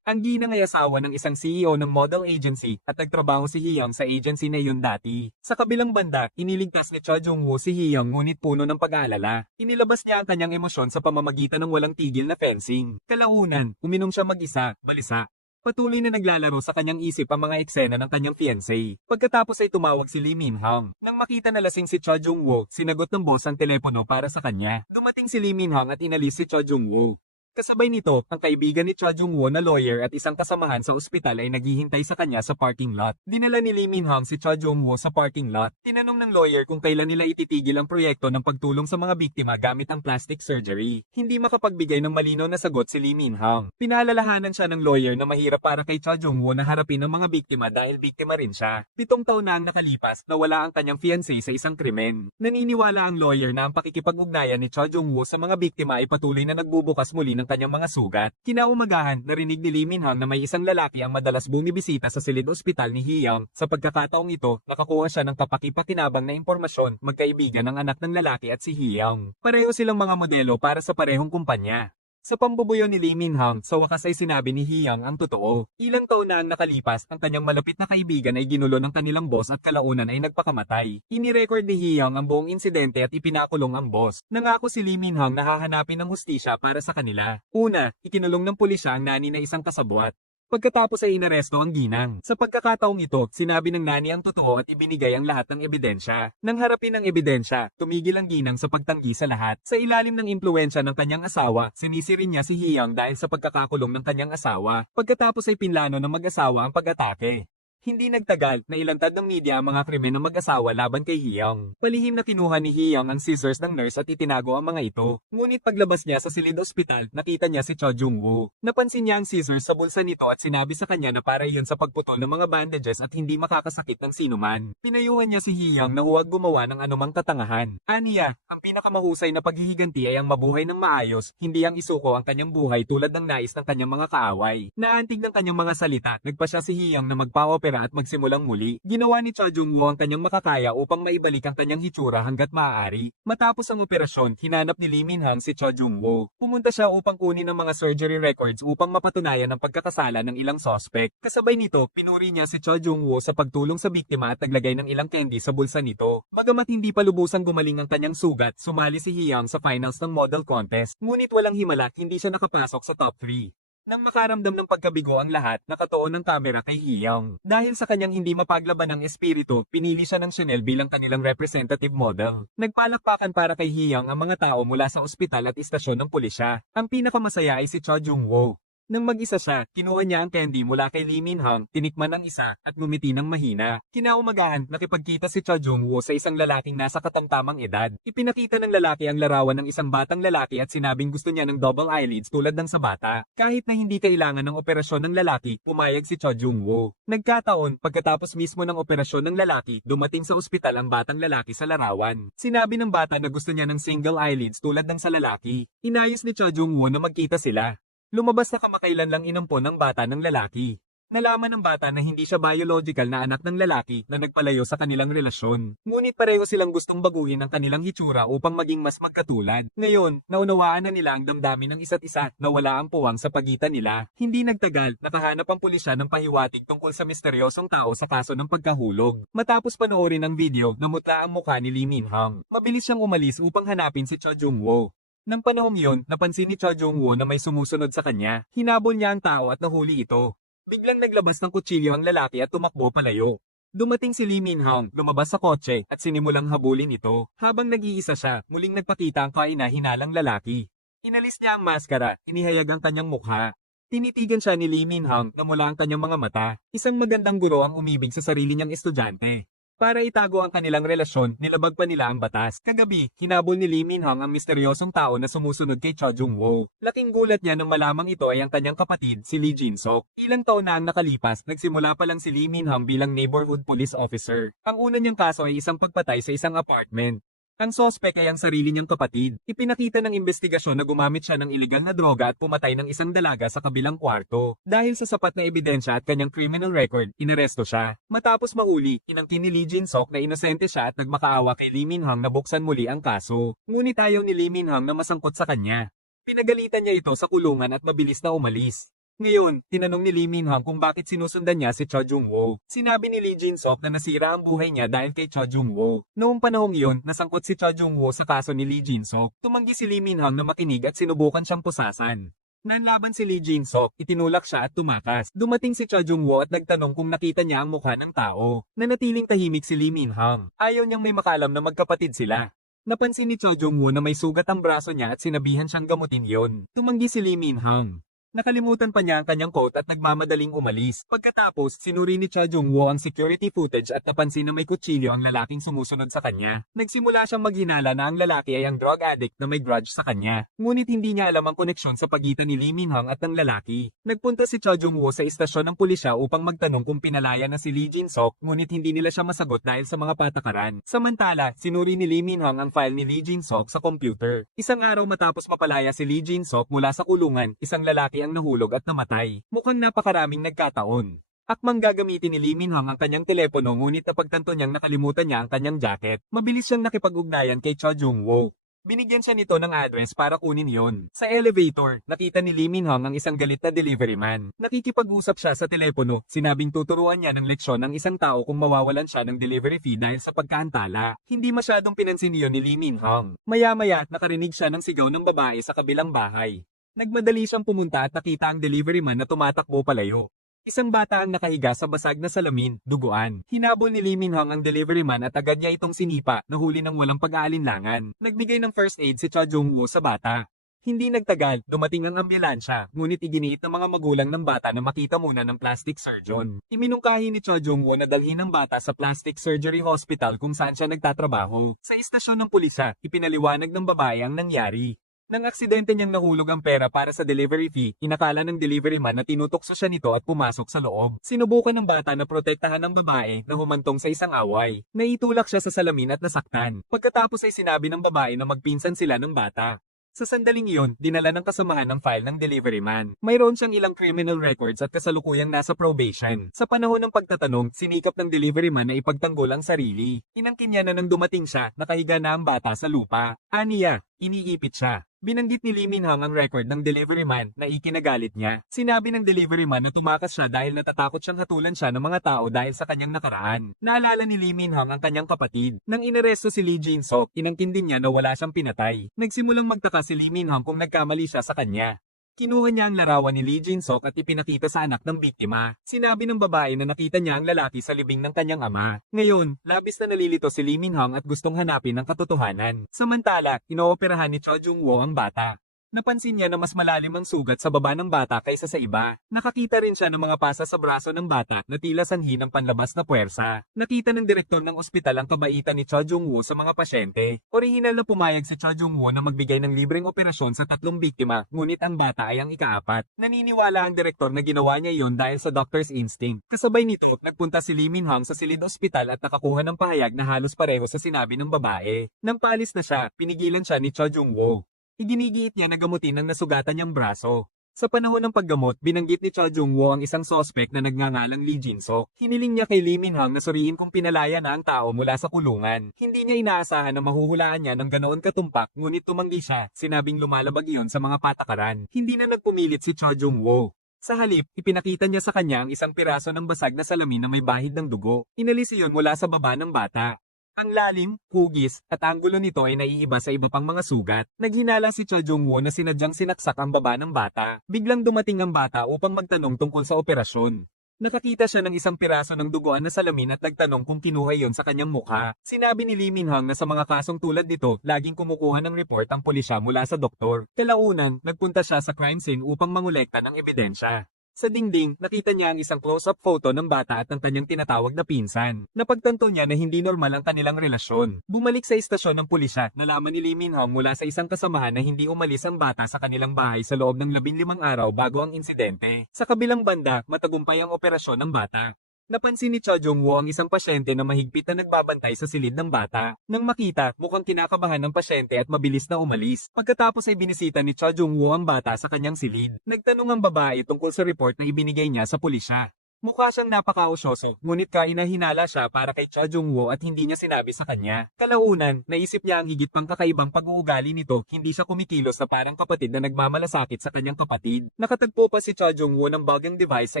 Ang ginang ay asawa ng isang CEO ng model agency at nagtrabaho si Hiyang sa agency na iyon dati. Sa kabilang banda, iniligtas ni Cha Jung-woo si Hiyang ngunit puno ng pag-aalala. Inilabas niya ang kanyang emosyon sa pamamagitan ng walang tigil na fencing. Kalaunan, uminom siya mag-isa, balisa. Patuloy na naglalaro sa kanyang isip ang mga eksena ng kanyang fiancé. Pagkatapos ay tumawag si Lee Min-hong. Nang makita na lasing si Cha Jung-woo, sinagot ng boss ang telepono para sa kanya. Dumating si Lee Min-hong at inalis si Cha Jung-woo. Kasabay nito, ang kaibigan ni Cha Jung-woo na lawyer at isang kasamahan sa ospital ay naghihintay sa kanya sa parking lot. Dinala ni Lee Min-hong si Cha Jung-woo sa parking lot. Tinanong ng lawyer kung kailan nila ititigil ang proyekto ng pagtulong sa mga biktima gamit ang plastic surgery. Hindi makapagbigay ng malinaw na sagot si Lee Min-hong. Pinaalalahanan siya ng lawyer na mahirap para kay Cha Jung-woo na harapin ang mga biktima dahil biktima rin siya. 7 taon na ang nakalipas, nawala ang kanyang fiancé sa isang krimen. Naniniwala ang lawyer na ang pakikipag-ugnayan ni Cha Jung-woo sa mga biktima ay patuloy na nagbubukas muli ng kanyang mga sugat. Kinaumagahan, narinig ni Lee Min-hong na may isang lalaki ang madalas bumibisita sa silid ospital ni Hiyang. Sa pagkakataong ito, nakakuha siya ng kapaki-pakinabang na impormasyon, magkaibigan ng anak ng lalaki at si Hiyang. Pareho silang mga modelo para sa parehong kumpanya. Sa pambubuyo ni Lee Min-hong, sa wakas ay sinabi ni Hiyang ang totoo. Ilang taon na ang nakalipas, ang kanyang malapit na kaibigan ay ginulo ng kanilang boss at kalaunan ay nagpakamatay. Inirecord ni Hiyang ang buong insidente at ipinakulong ang boss. Nangako si Lee Min-hong na hahanapin ng hustisya para sa kanila. Una, ikinulong ng pulisya ang nani na isang kasabwat. Pagkatapos ay inaresto ang ginang. Sa pagkakataong ito, sinabi ng nani ang totoo at ibinigay ang lahat ng ebidensya. Nang harapin ang ebidensya, tumigil ang ginang sa pagtanggi sa lahat. Sa ilalim ng impluensya ng kanyang asawa, sinisirin niya si Hiyang dahil sa pagkakakulong ng kanyang asawa. Pagkatapos ay pinlano ng mag-asawa ang pag-atake. Hindi nagtagal na ilantad ng media ang mga krimen ng mag-asawa laban kay Hiyang. Palihim na kinuha ni Hiyang ang scissors ng nurse at itinago ang mga ito. Ngunit paglabas niya sa silid ospital, nakita niya si Cha Jung-woo. Napansin niya ang scissors sa bulsa nito at sinabi sa kanya na para iyon sa pagputol ng mga bandages at hindi makakasakit ng sinuman. Pinayuhan niya si Hiyang na huwag gumawa ng anumang katangahan. Aniya, ang pinakamahusay na paghihiganti ay ang mabuhay ng maayos, hindi ang isuko ang kanyang buhay tulad ng nais ng kanyang mga kaaway. Naantig ng kanyang mga salita, nagpa siya si Hiyang na magpa-opera at magsimulang muli. Ginawa ni Cha Jung-woo ang kanyang makakaya upang maibalik ang kanyang hitsura hanggat maaari. Matapos ang operasyon, hinanap ni Lee Min-hong si Cha Jung-woo. Pumunta siya upang kunin ang mga surgery records upang mapatunayan ang pagkakasala ng ilang suspect. Kasabay nito, pinuri niya si Cha Jung-woo sa pagtulong sa biktima at naglagay ng ilang candy sa bulsa nito. Bagamat hindi pa lubusang gumaling ang kanyang sugat, sumali si Hiyang sa finals ng model contest. Ngunit walang himala, hindi siya nakapasok sa top 3. Nang makaramdam ng pagkabigo ang lahat, nakatuon ng kamera kay Hiyang. Dahil sa kanyang hindi mapaglaban ng espiritu, pinili siya ng Chanel bilang kanilang representative model. Nagpalakpakan para kay Hiyang ang mga tao mula sa ospital at istasyon ng pulisya. Ang pinakamasaya ay si Cha Jung-woo. Nang mag-isa siya, kinuha niya ang candy mula kay Lee Min-hong, tinikman ang isa, at ngumiti ng mahina. Kinaumagahan, nakipagkita si Cha Jung-woo sa isang lalaking nasa katamtamang edad. Ipinakita ng lalaki ang larawan ng isang batang lalaki at sinabing gusto niya ng double eyelids tulad ng sa bata. Kahit na hindi kailangan ng operasyon ng lalaki, pumayag si Cha Jung-woo. Nagkataon, pagkatapos mismo ng operasyon ng lalaki, dumating sa ospital ang batang lalaki sa larawan. Sinabi ng bata na gusto niya ng single eyelids tulad ng sa lalaki. Inayos ni Cha Jung-woo na magkita sila. Lumabas na kamakailan lang inampon ng bata ng lalaki. Nalaman ng bata na hindi siya biological na anak ng lalaki na nagpalayo sa kanilang relasyon. Ngunit pareho silang gustong baguhin ang kanilang hitsura upang maging mas magkatulad. Ngayon, naunawaan na nila ang damdamin ng isa't isa na wala ang puwang sa pagitan nila. Hindi nagtagal, nakahanap ang pulisya ng pahiwatig tungkol sa misteryosong tao sa kaso ng pagkahulog. Matapos panoorin ang video, namutla ang mukha ni Lee Min-hong. Mabilis siyang umalis upang hanapin si Cho Jung-woo. Nang panahong iyon, napansin ni Cho Jung-woo na may sumusunod sa kanya. Hinabol niya ang tao at nahuli ito. Biglang naglabas ng kutsilyo ang lalaki at tumakbo palayo. Dumating si Lee Min-hong, lumabas sa kotse at sinimulang habulin ito. Habang nag-iisa siya, muling nagpakita ang kaina-hinalang lalaki. Inalis niya ang maskara, inihayag ang kanyang mukha. Tinitigan siya ni Lee Min-hong na mula ang kanyang mga mata. Isang magandang guro ang umibig sa sarili niyang estudyante. Para itago ang kanilang relasyon, nilabag pa nila ang batas. Kagabi, hinabol ni Lee Min-hong ang misteryosong tao na sumusunod kay Cho Jung-woo. Laking gulat niya nang malamang ito ay ang kanyang kapatid, si Lee Jin-sok. Ilang taon na ang nakalipas, nagsimula pa lang si Lee Min-hong bilang neighborhood police officer. Ang una niyang kaso ay isang pagpatay sa isang apartment. Ang sospek ay ang sarili niyang kapatid. Ipinakita ng investigasyon na gumamit siya ng ilegal na droga at pumatay ng isang dalaga sa kabilang kwarto. Dahil sa sapat na ebidensya at kanyang criminal record, inaresto siya. Matapos mahuli, inangkin ni Lee Jin-sok na inosente siya at nagmakaawa kay Lee Min-hong na buksan muli ang kaso. Ngunit ayaw ni Lee Min-hong na masangkot sa kanya. Pinagalitan niya ito sa kulungan at mabilis na umalis. Ngayon, tinanong ni Lee Min-hong kung bakit sinusundan niya si Cho Jung-woo. Sinabi ni Lee Jin-sok na nasira ang buhay niya dahil kay Cho Jung-woo. Noong panahong iyon, nasangkot si Cho Jung-woo sa kaso ni Lee Jin-sok. Tumanggi si Lee Min-hong na makinig at sinubukan siyang pusasan. Nanlaban si Lee Jin-sok, itinulak siya at tumakas. Dumating si Cho Jung-woo at nagtanong kung nakita niya ang mukha ng tao. Nanatiling tahimik si Lee Min-hong. Ayaw niyang may makalam na magkapatid sila. Napansin ni Cho Jung-woo na may sugat ang braso niya at sinabihan siyang gamutin yon. Tumanggi si Lee Min-hong. Nakalimutan pa niya ang kanyang coat at nagmamadaling umalis. Pagkatapos, sinuri ni Cho Jung-woo ang security footage at napansin na may kutsilyo ang lalaking sumusunod sa kanya. Nagsimula siyang maghinala na ang lalaki ay ang drug addict na may grudge sa kanya. Ngunit hindi niya alam ang koneksyon sa pagitan ni Lee Min-hong at ng lalaki. Nagpunta si Cho Jung-woo sa istasyon ng pulisya upang magtanong kung pinalaya na si Lee Jin-sok, ngunit hindi nila siya masagot dahil sa mga patakaran. Samantala, sinuri ni Lee Min-hong ang file ni Lee Jin-sok sa computer. Isang araw matapos mapalaya si Lee Jin-sok mula sa kulungan, isang lalaki ang nahulog at namatay. Mukhang napakaraming nagkataon. Akmang gagamitin ni Lee Min-hong ang kanyang telepono ngunit napagtanto niyang nakalimutan niya ang kanyang jacket. Mabilis siyang nakipag-ugnayan kay Cho Jung-woo. Binigyan siya nito ng address para kunin yon. Sa elevator, nakita ni Lee Min-hong ang isang galit na delivery man. Nakikipag-usap siya sa telepono, sinabing tuturuan niya ng leksyon ng isang tao kung mawawalan siya ng delivery fee dahil sa pagkaantala. Hindi masyadong pinansin niyon ni Lee Min-hong. Maya-maya, nakarinig siya ng sigaw ng babae sa kabilang bahay. Nagmadali siyang pumunta at nakita ang delivery man na tumatakbo palayo. Isang bata ang nakahiga sa basag na salamin, duguan. Hinabol ni Lee Min-hong ang delivery man at agad niya itong sinipa, nahuli ng walang pag-aalinlangan. Nagbigay ng first aid si Cho Jung-woo sa bata. Hindi nagtagal, dumating ang ambulansya, ngunit iginiit ng mga magulang ng bata na makita muna ng plastic surgeon. Iminungkahi ni Cho Jung-woo na dalhin ang bata sa plastic surgery hospital kung saan siya nagtatrabaho. Sa istasyon ng pulisya, ipinaliwanag ng babae ang nangyari. Nang aksidente niyang nahulog ang pera para sa delivery fee, inakala ng delivery man na tinutokso siya nito at pumasok sa loob. Sinubukan ng bata na protektahan ng babae na humantong sa isang away. Naitulak siya sa salamin at nasaktan. Pagkatapos ay sinabi ng babae na magpinsan sila ng bata. Sa sandaling iyon, dinala ng kasamahan ng file ng delivery man. Mayroon siyang ilang criminal records at kasalukuyang nasa probation. Sa panahon ng pagtatanong, sinikap ng delivery man na ipagtanggol ang sarili. Inangkin niya na nang dumating siya, nakahiga na ang bata sa lupa. Aniya, iniipit siya. Binanggit ni Lee Min-hong ang record ng delivery man na ikinagalit niya. Sinabi ng delivery man na tumakas siya dahil natatakot siyang hatulan siya ng mga tao dahil sa kanyang nakaraan. Naalala ni Lee Min-hong ang kanyang kapatid. Nang inaresto si Lee Jin-sok, inangkin din niya na wala siyang pinatay. Nagsimulang magtaka si Lee Min-hong kung nagkamali siya sa kanya. Kinuha niya ang larawan ni Lee Jin-sok at ipinakita sa anak ng biktima. Sinabi ng babae na nakita niya ang lalaki sa libing ng kanyang ama. Ngayon, labis na nalilito si Lee Min-hong at gustong hanapin ang katotohanan. Samantala, inooperahan ni Cho Jung-woo ang bata. Napansin niya na mas malalim ang sugat sa baba ng bata kaysa sa iba. Nakakita rin siya ng mga pasa sa braso ng bata na tila sanhi ng panlabas na puwersa. Nakita ng direktor ng ospital ang kabaitan ni Cho Jung-woo sa mga pasyente. Orihinal na pumayag si Cho Jung-woo na magbigay ng libreng operasyon sa 3 biktima, ngunit ang bata ay ang ika-4. Naniniwala ang direktor na ginawa niya iyon dahil sa doctor's instinct. Kasabay nito, nagpunta si Lee Min-hong sa silid ospital at nakakuha ng pahayag na halos pareho sa sinabi ng babae. Nang paalis na siya, pinigilan siya ni Cho Jung-woo. Iginigiit niya na gamutin ang nasugatan niyang braso. Sa panahon ng paggamot, binanggit ni Cha Jung-woo ang isang sospek na nagngangalang Lee Jin-sok. Hiniling niya kay Lee Min-hang na suriin kung pinalaya na ang tao mula sa kulungan. Hindi niya inaasahan na mahuhulaan niya ng ganoon katumpak, ngunit tumanggi siya. Sinabing lumalabag iyon sa mga patakaran. Hindi na nagpumilit si Cha Jung-woo. Sa halip, ipinakita niya sa kanya ang isang piraso ng basag na salamin na may bahid ng dugo. Inalis iyon mula sa baba ng bata. Ang lalim, hugis, at anggulo nito ay naiiba sa iba pang mga sugat. Naghinala si Cha Jung-woo na sinadyang sinaksak ang baba ng bata. Biglang dumating ang bata upang magtanong tungkol sa operasyon. Nakakita siya ng isang piraso ng duguan na salamin at nagtanong kung kinuha iyon sa kanyang mukha. Sinabi ni Lee Min-hang na sa mga kasong tulad nito, laging kumukuha ng report ang pulisya mula sa doktor. Kalaunan, nagpunta siya sa crime scene upang mangolekta ng ebidensya. Sa dingding, nakita niya ang isang close-up photo ng bata at ang kanyang tinatawag na pinsan. Napagtanto niya na hindi normal ang kanilang relasyon. Bumalik sa istasyon ng pulisya, nalaman ni Lee Min-hang mula sa isang kasamahan na hindi umalis ang bata sa kanilang bahay sa loob ng 15 araw bago ang insidente. Sa kabilang banda, matagumpay ang operasyon ng bata. Napansin ni Cha Jung-woo ang isang pasyente na mahigpit na nagbabantay sa silid ng bata. Nang makita, mukhang kinakabahan ng pasyente at mabilis na umalis. Pagkatapos ay binisita ni Cha Jung-woo ang bata sa kanyang silid. Nagtanong ang babae tungkol sa report na ibinigay niya sa pulisya. Mukha siyang napakausyoso, ngunit kainahinala siya para kay Cha Jung-woo at hindi niya sinabi sa kanya. Kalaunan, naisip niya ang higit pang kakaibang pag-uugali nito, hindi siya kumikilos na parang kapatid na nagmamalasakit sa kanyang kapatid. Nakatagpo pa si Cha Jung-woo ng bagyang device sa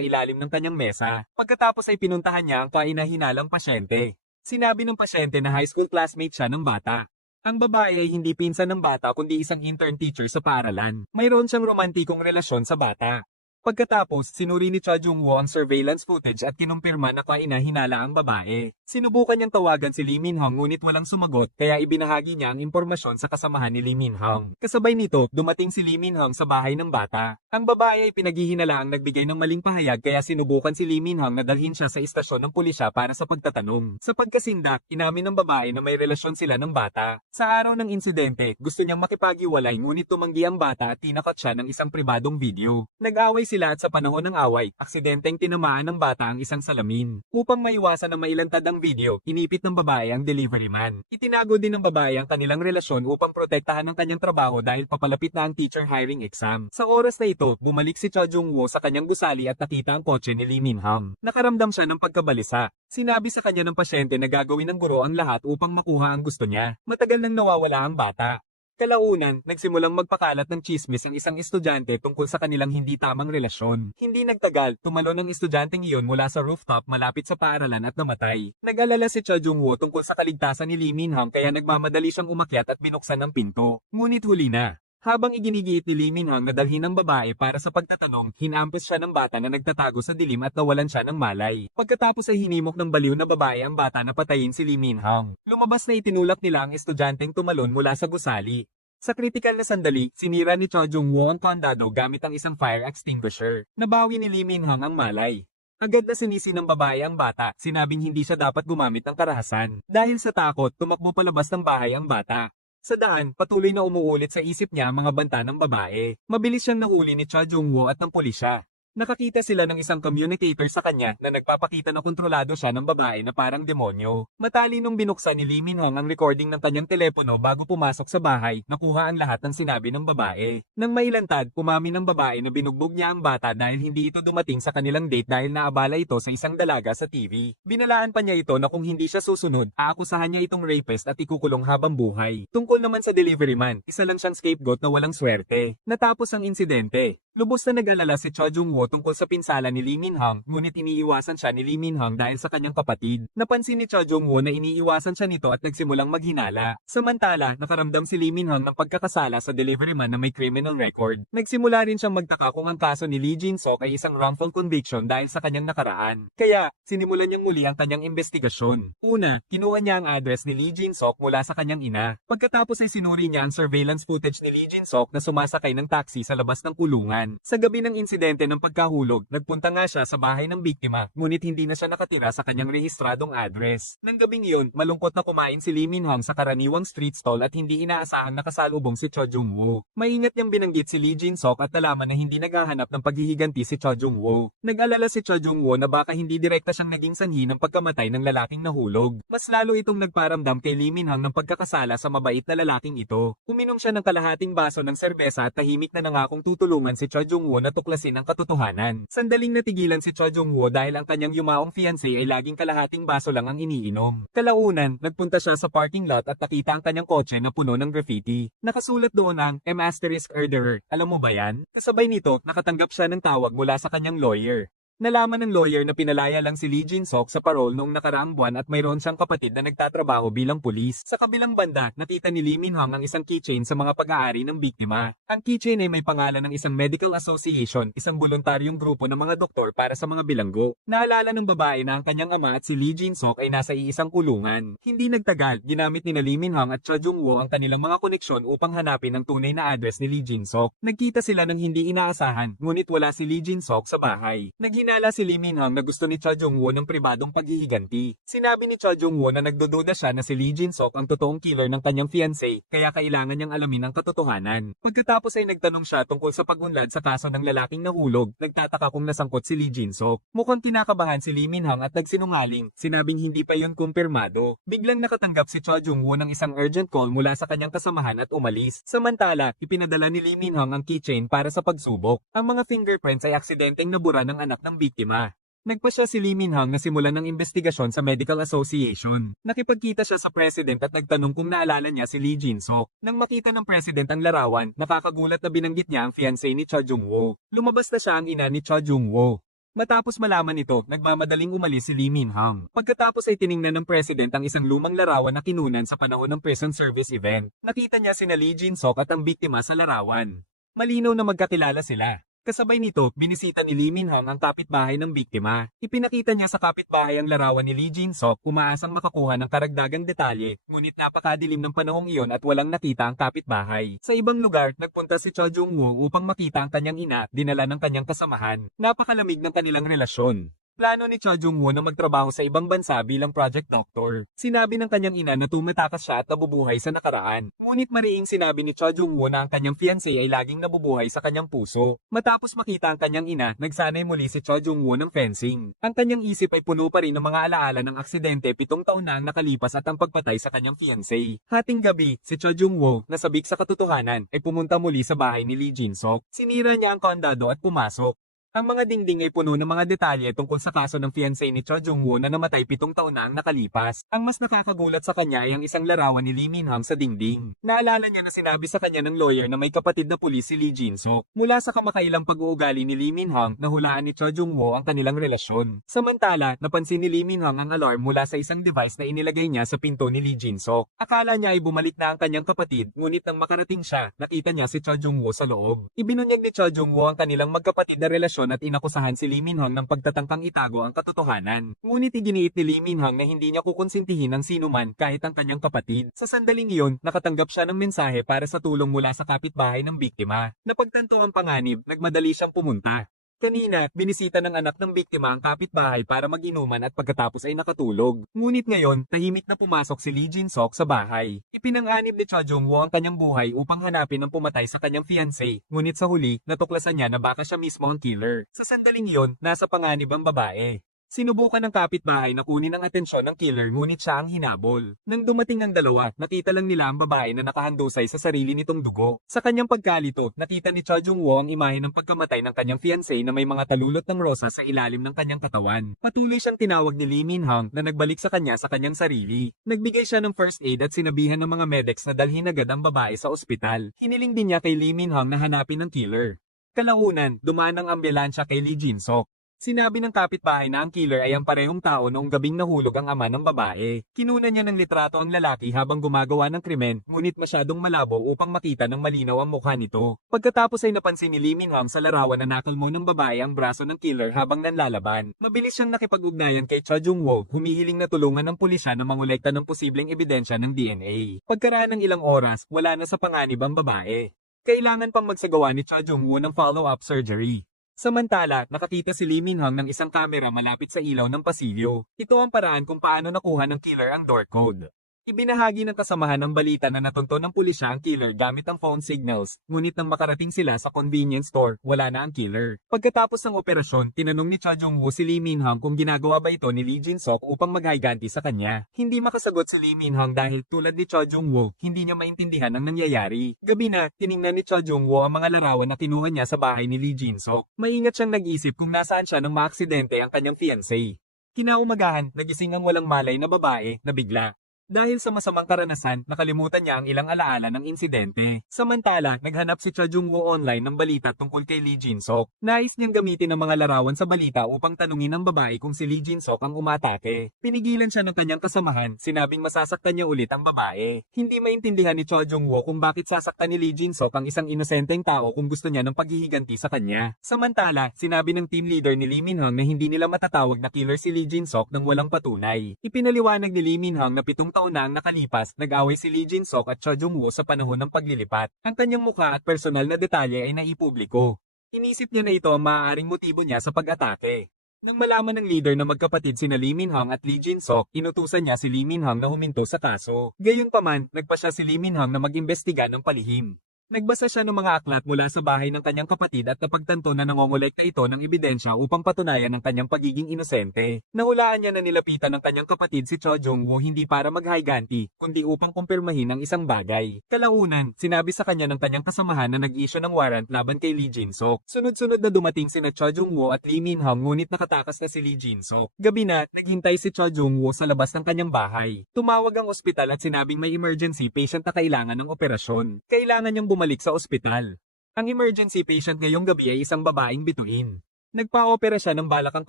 ilalim ng kanyang mesa. Pagkatapos ay pinuntahan niya ang kainahinalang pasyente. Sinabi ng pasyente na high school classmate siya ng bata. Ang babae ay hindi pinsan ng bata kundi isang intern teacher sa paaralan. Mayroon siyang romantikong relasyon sa bata. Pagkatapos, sinuri ni Cha Jung-woo ang surveillance footage at kinumpirma na kainahinala ang babae. Sinubukan niyang tawagan si Lee Min-hang ngunit walang sumagot kaya ibinahagi niya ang impormasyon sa kasamahan ni Lee Min-hang. Kasabay nito, dumating si Lee Min-hang sa bahay ng bata. Ang babae ay pinaghihinalaang nagbigay ng maling pahayag kaya sinubukan si Lee Min-hang na dalhin siya sa istasyon ng pulisya para sa pagtatanong. Sa pagkasindak, inamin ng babae na may relasyon sila ng bata. Sa araw ng insidente, gusto niyang makipag-iwalay ngunit tumanggi ang bata at tinakot siya ng isang pribadong video. Nag-away sila at sa panahon ng away, aksidenteng tinamaan ng bata ang isang salamin. Upang maiwasan na mailantad ang video, inipit ng babae ang delivery man. Itinago din ng babae ang kanilang relasyon upang protektahan ang kanyang trabaho dahil papalapit na ang teacher hiring exam. Sa oras na ito, bumalik si Cha Jung-woo sa kanyang gusali at nakita ang kotse ni Lee Min-hang. Nakaramdam siya ng pagkabalisa. Sinabi sa kanya ng pasyente na gagawin ng guro ang lahat upang makuha ang gusto niya. Matagal nang nawawala ang bata. Kalaunan, nagsimulang magpakalat ng chismis ang isang estudyante tungkol sa kanilang hindi tamang relasyon. Hindi nagtagal, tumalon ang estudyanteng iyon mula sa rooftop malapit sa paaralan at namatay. Nag-alala si Cha Jung-woo tungkol sa kaligtasan ni Lee Min-hang kaya nagmamadali siyang umakyat at binuksan ang pinto. Ngunit huli na. Habang iginigiit ni Lee Min-hang na dalhin ng babae para sa pagtatanong, hinampos siya ng bata na nagtatago sa dilim at nawalan siya ng malay. Pagkatapos ay hinimok ng baliw na babae ang bata na patayin si Lee Min-hang. Lumabas na itinulak nila ang estudyanteng tumalon mula sa gusali. Sa kritikal na sandali, sinira ni Cha Jung-woo ang kandado gamit ang isang fire extinguisher. Nabawi ni Lee Min-hang ang malay. Agad na sinisi ng babae ang bata, sinabing hindi siya dapat gumamit ng karahasan. Dahil sa takot, tumakbo palabas ng bahay ang bata. Sa daan, patuloy na umuulit sa isip niya ang mga banta ng babae. Mabilis siyang nahuli ni Cha Jung-woo at ng pulisya. Nakakita sila ng isang communicator sa kanya na nagpapakita na kontrolado siya ng babae na parang demonyo. Matalinong binuksan ni Lee Min-hang ang recording ng kanyang telepono bago pumasok sa bahay, nakuha ang lahat ng sinabi ng babae. Nang mailantad, umamin ng babae na binugbog niya ang bata dahil hindi ito dumating sa kanilang date dahil naabala ito sa isang dalaga sa TV. Binalaan pa niya ito na kung hindi siya susunod, aakusahan niya itong rapist at ikukulong habang buhay. Tungkol naman sa delivery man, isa lang siyang scapegoat na walang swerte. Natapos ang insidente. Lubos na nag-alala si Cha Jung-woo tungkol sa pinsala ni Lee Min-hang, ngunit iniiwasan siya ni Lee Min-hang dahil sa kanyang kapatid. Napansin ni Cha Jung-woo na iniiwasan siya nito at nagsimulang maghinala. Samantala, nakaramdam si Lee Min-hang ng pagkakasala sa delivery man na may criminal record. Nagsimula rin siyang magtaka kung ang kaso ni Lee Jin-sok ay isang wrongful conviction dahil sa kanyang nakaraan. Kaya, sinimulan niyang muli ang kanyang investigasyon. Una, kinuha niya ang address ni Lee Jin-sok mula sa kanyang ina. Pagkatapos ay sinuri niya ang surveillance footage ni Lee Jin-sok na sumasakay ng taxi sa labas ng kulungan. Sa gabi ng insidente ng pagkahulog, nagpunta nga siya sa bahay ng biktima, ngunit hindi na siya nakatira sa kanyang rehistradong address. Nang gabing iyon, malungkot na kumain si Lee Min-hong sa karaniwang street stall at hindi inaasahang nakasalubong si Cho Jung-woo. Maingat niyang binanggit si Lee Jin-sok at nalaman na hindi naghahanap ng paghihiganti si Cho Jung-woo. Nag-alala si Cho Jung-woo na baka hindi direkta siyang naging sanhi ng pagkamatay ng lalaking nahulog. Mas lalo itong nagparamdam kay Lee Min-hong ng pagkakasala sa mabait na lalaking ito. Uminom siya ng kalahating baso ng serbesa at tahimik na nangakong tutulungan si Cho Jung-woo na tuklasin ang katotohanan. Sandaling natigilan si Cho Jung-woo dahil ang kanyang yumaong fiancé ay laging kalahating baso lang ang iniinom. Kalaunan, nagpunta siya sa parking lot at nakita ang kanyang kotse na puno ng graffiti. Nakasulat doon ang M*Murderer. Alam mo ba yan? Kasabay nito, nakatanggap siya ng tawag mula sa kanyang lawyer. Nalaman ng lawyer na pinalaya lang si Lee Jin-sok sa parol noong nakaraang buwan at mayroon siyang kapatid na nagtatrabaho bilang pulis. Sa kabilang banda, nakita ni Lee Min-hong ang isang keychain sa mga pag-aari ng biktima. Ang keychain ay may pangalan ng isang medical association, isang voluntaryong grupo ng mga doktor para sa mga bilanggo. Naalala ng babae na ang kanyang ama at si Lee Jin-sok ay nasa iisang kulungan. Hindi nagtagal, ginamit ni Lee Min-hong at Cho Jung-woo ang kanilang mga koneksyon upang hanapin ang tunay na address ni Lee Jin-sok. Nagkita sila ng hindi inaasahan, ngunit wala si Lee Jin-sok sa bahay. Hinala si Lee Min-hong na gusto ni Cho Jung-woo ng pribadong paghihiganti. Sinabi ni Cho Jung-woo na nagdududa siya na si Lee Jin-sok ang totoong killer ng kanyang fiancé, kaya kailangan niyang alamin ang katotohanan. Pagkatapos ay nagtanong siya tungkol sa pagunlad sa kaso ng lalaking nahulog, nagtataka kung nasangkot si Lee Jin-sok. Mukhang kinakabahan si Lee Min-hong at nagsinungaling, sinabing hindi pa yun kumpirmado. Biglang nakatanggap si Cho Jung-woo ng isang urgent call mula sa kanyang kasamahan at umalis. Samantala, ipinadala ni Lee Min-hong ang keychain para sa pagsubok. Ang mga fingerprints ay aksidenteng nabura ng anak ng biktima. Nagpasya si Lee Min-hong na simulan ng investigasyon sa Medical Association. Nakipagkita siya sa president at nagtanong kung naalala niya si Lee Jin-sok. Nang makita ng president ang larawan, nakakagulat na binanggit niya ang fiancé ni Cho Jung-woo. Lumabas na siya ang ina ni Cho Jung-woo. Matapos malaman ito, nagmamadaling umalis si Lee Min-hong. Pagkatapos ay tiningnan ng president ang isang lumang larawan na kinunan sa panahon ng prison service event. Nakita niya sina Lee Jin-sok at ang biktima sa larawan. Malinaw na magkakilala sila. Kasabay nito, binisita ni Lee Min-hong ang kapitbahay ng biktima. Ipinakita niya sa kapitbahay ang larawan ni Lee Jin-sok, umaasang makakuha ng karagdagang detalye, ngunit napakadilim ng panahong iyon at walang nakita ang kapitbahay. Sa ibang lugar, nagpunta si Cho Jung-woo upang makita ang kanyang ina, dinala ng kanyang kasamahan. Napakalamig ng kanilang relasyon. Plano ni Cho Jung-woo na magtrabaho sa ibang bansa bilang project doctor. Sinabi ng kanyang ina na tumatakas siya at nabubuhay sa nakaraan. Ngunit mariing sinabi ni Cho Jung-woo na ang kanyang fiancé ay laging nabubuhay sa kanyang puso. Matapos makita ang kanyang ina, nagsanay muli si Cho Jung-woo ng fencing. Ang kanyang isip ay puno pa rin ng mga alaala ng aksidente 7 taon na ang nakalipas at ang pagpatay sa kanyang fiancé. Hating gabi, si Cho Jung-woo, nasabik sa katotohanan, ay pumunta muli sa bahay ni Lee Jin-sok. Sinira niya ang kandado at pumasok. Ang mga dingding ay puno ng mga detalye tungkol sa kaso ng fiancé ni Cho Jung-woo na namatay 7 taon na ang nakalipas. Ang mas nakakagulat sa kanya ay ang isang larawan ni Lee Min-hong sa dingding. Naalala niya na sinabi sa kanya ng lawyer na may kapatid na pulis si Lee Jin-sok. Mula sa kamakailang pag-uugali ni Lee Min-hong, nahulaan ni Cho Jung-woo ang kanilang relasyon. Samantala, napansin ni Lee Min-hong ang alarm mula sa isang device na inilagay niya sa pinto ni Lee Jin-sok. Akala niya ay bumalik na ang kanyang kapatid, ngunit nang makarating siya, nakita niya si Cho Jung-woo sa loob. Ibinunyag ni Cho Jung-woo ang kanilang magkapatid na relasyon at inakusahan si Lee Min-hong ng pagtatangkang itago ang katotohanan. Ngunit iginiit ni Lee Min-hong na hindi niya kukonsintihin ng sinuman kahit ang kanyang kapatid. Sa sandaling iyon, nakatanggap siya ng mensahe para sa tulong mula sa kapitbahay ng biktima. Napagtanto ang panganib, nagmadali siyang pumunta. Kanina, binisita ng anak ng biktima ang kapitbahay para mag-inuman at pagkatapos ay nakatulog. Ngunit ngayon, tahimik na pumasok si Lee Jin-sok sa bahay. Ipinanganib ni Cho Jung-woo ang kanyang buhay upang hanapin ang pumatay sa kanyang fiancé. Ngunit sa huli, natuklasan niya na baka siya mismo ang killer. Sa sandaling iyon, nasa panganib ang babae. Sinubukan ng kapitbahay na kunin ang atensyon ng killer ngunit siya ang hinabol. Nang dumating ang dalawa, nakita lang nila ang babae na nakahandusay sa sarili nitong dugo. Sa kanyang pagkalito, nakita ni Cho Jung-woo ang imahe ng pagkamatay ng kanyang fiancé na may mga talulot ng rosa sa ilalim ng kanyang katawan. Patuloy siyang tinawag ni Lee Min-hong na nagbalik sa kanya sa kanyang sarili. Nagbigay siya ng first aid at sinabihan ng mga medics na dalhin agad ang babae sa ospital. Hiniling din niya kay Lee Min-hong na hanapin ang killer. Kalaunan, dumaan ang ambulansya kay Lee Jin-sok. Sinabi ng kapitbahay na ang killer ay ang parehong tao noong gabing nahulog ang ama ng babae. Kinunan niya ng litrato ang lalaki habang gumagawa ng krimen, ngunit masyadong malabo upang makita ng malinaw ang mukha nito. Pagkatapos ay napansin ni Lee Min-hong sa larawan na nakalmo ng babae ang braso ng killer habang nanlalaban. Mabilis siyang nakipag-ugnayan kay Cho Jung-woo, humihiling na tulungan ng pulisya na mangolekta ng posibleng ebidensya ng DNA. Pagkaraan ng ilang oras, wala na sa panganib ang babae. Kailangan pang magsagawa ni Cho Jung-woo ng follow-up surgery. Samantala, nakakita si Lee Min-hong ng isang kamera malapit sa ilaw ng pasilyo. Ito ang paraan kung paano nakuha ng killer ang door code. Ibinahagi ng kasamahan ng balita na natunto ng pulisya ang killer gamit ang phone signals, ngunit nang makarating sila sa convenience store, wala na ang killer. Pagkatapos ng operasyon, tinanong ni Cha Jung-woo si Lee Min-hong kung ginagawa ba ito ni Lee Jin-sok upang maghiganti sa kanya. Hindi makasagot si Lee Min-hong dahil tulad ni Cha Jung-woo, hindi niya maintindihan ang nangyayari. Gabi na, tiningnan ni Cha Jung-woo ang mga larawan na kinuha niya sa bahay ni Lee Jin-sok. Maingat siyang nag-isip kung nasaan siya nang maaksidente ang kanyang fiancé. Kinaumagahan, nagising ang walang malay na babae na bigla. Dahil sa masamang karanasan, nakalimutan niya ang ilang alaala ng insidente. Samantala, naghanap si Cha Jung-woo online ng balita tungkol kay Lee Jin-sok. Nais niyang gamitin ang mga larawan sa balita upang tanungin ng babae kung si Lee Jin-sok ang umatake. Pinigilan siya ng kanyang kasamahan, sinabing masasaktan niya ulit ang babae. Hindi maintindihan ni Cha Jung-woo kung bakit sasaktan ni Lee Jin-sok ang isang inosenteng tao kung gusto niya ng paghihiganti sa kanya. Samantala, sinabi ng team leader ni Lee Min-hong na hindi nila matatawag na killer si Lee Jin-sok nang walang patunay. Ipinaliwanag ni Lee Min-hong na 7 taon na ang nakalipas, nag-away si Lee Jin-sok at Cha Jung-woo sa panahon ng paglilipat. Ang kanyang mukha at personal na detalye ay naipubliko. Inisip niya na ito ang maaaring motibo niya sa pag-atake. Nang malaman ng leader na magkapatid sina Lee Min-hong at Lee Jin-sok, inutusan niya si Lee Min-hong na huminto sa kaso. Gayunpaman, nagpa siya si Lee Min-hong na mag-imbestiga ng palihim. Nagbasa siya ng mga aklat mula sa bahay ng kanyang kapatid at napagtanto na nangongolekta ito ng ebidensya upang patunayan ang kanyang pagiging inosente. Nahulaan niya na nilapitan ng kanyang kapatid si Cha Jung-woo hindi para maghiganti, kundi upang kumpirmahin ang isang bagay. Kalaunan, sinabi sa kanya ng kanyang kasamahan na nag-issue ng warrant laban kay Lee Jin-sok. Sunod-sunod na dumating sina Cha Jung-woo at Lee Min-hong ngunit nakatakas na si Lee Jin-sok. Gabi na, naghintay si Cha Jung-woo sa labas ng kanyang bahay. Tumawag ang ospital at sinabing may emergency patient na kailangan ng operasyon. Kailangan niyang bumalik sa ospital. Ang emergency patient ngayong gabi ay isang babaeng bituin. Nagpa-opera siya ng balakang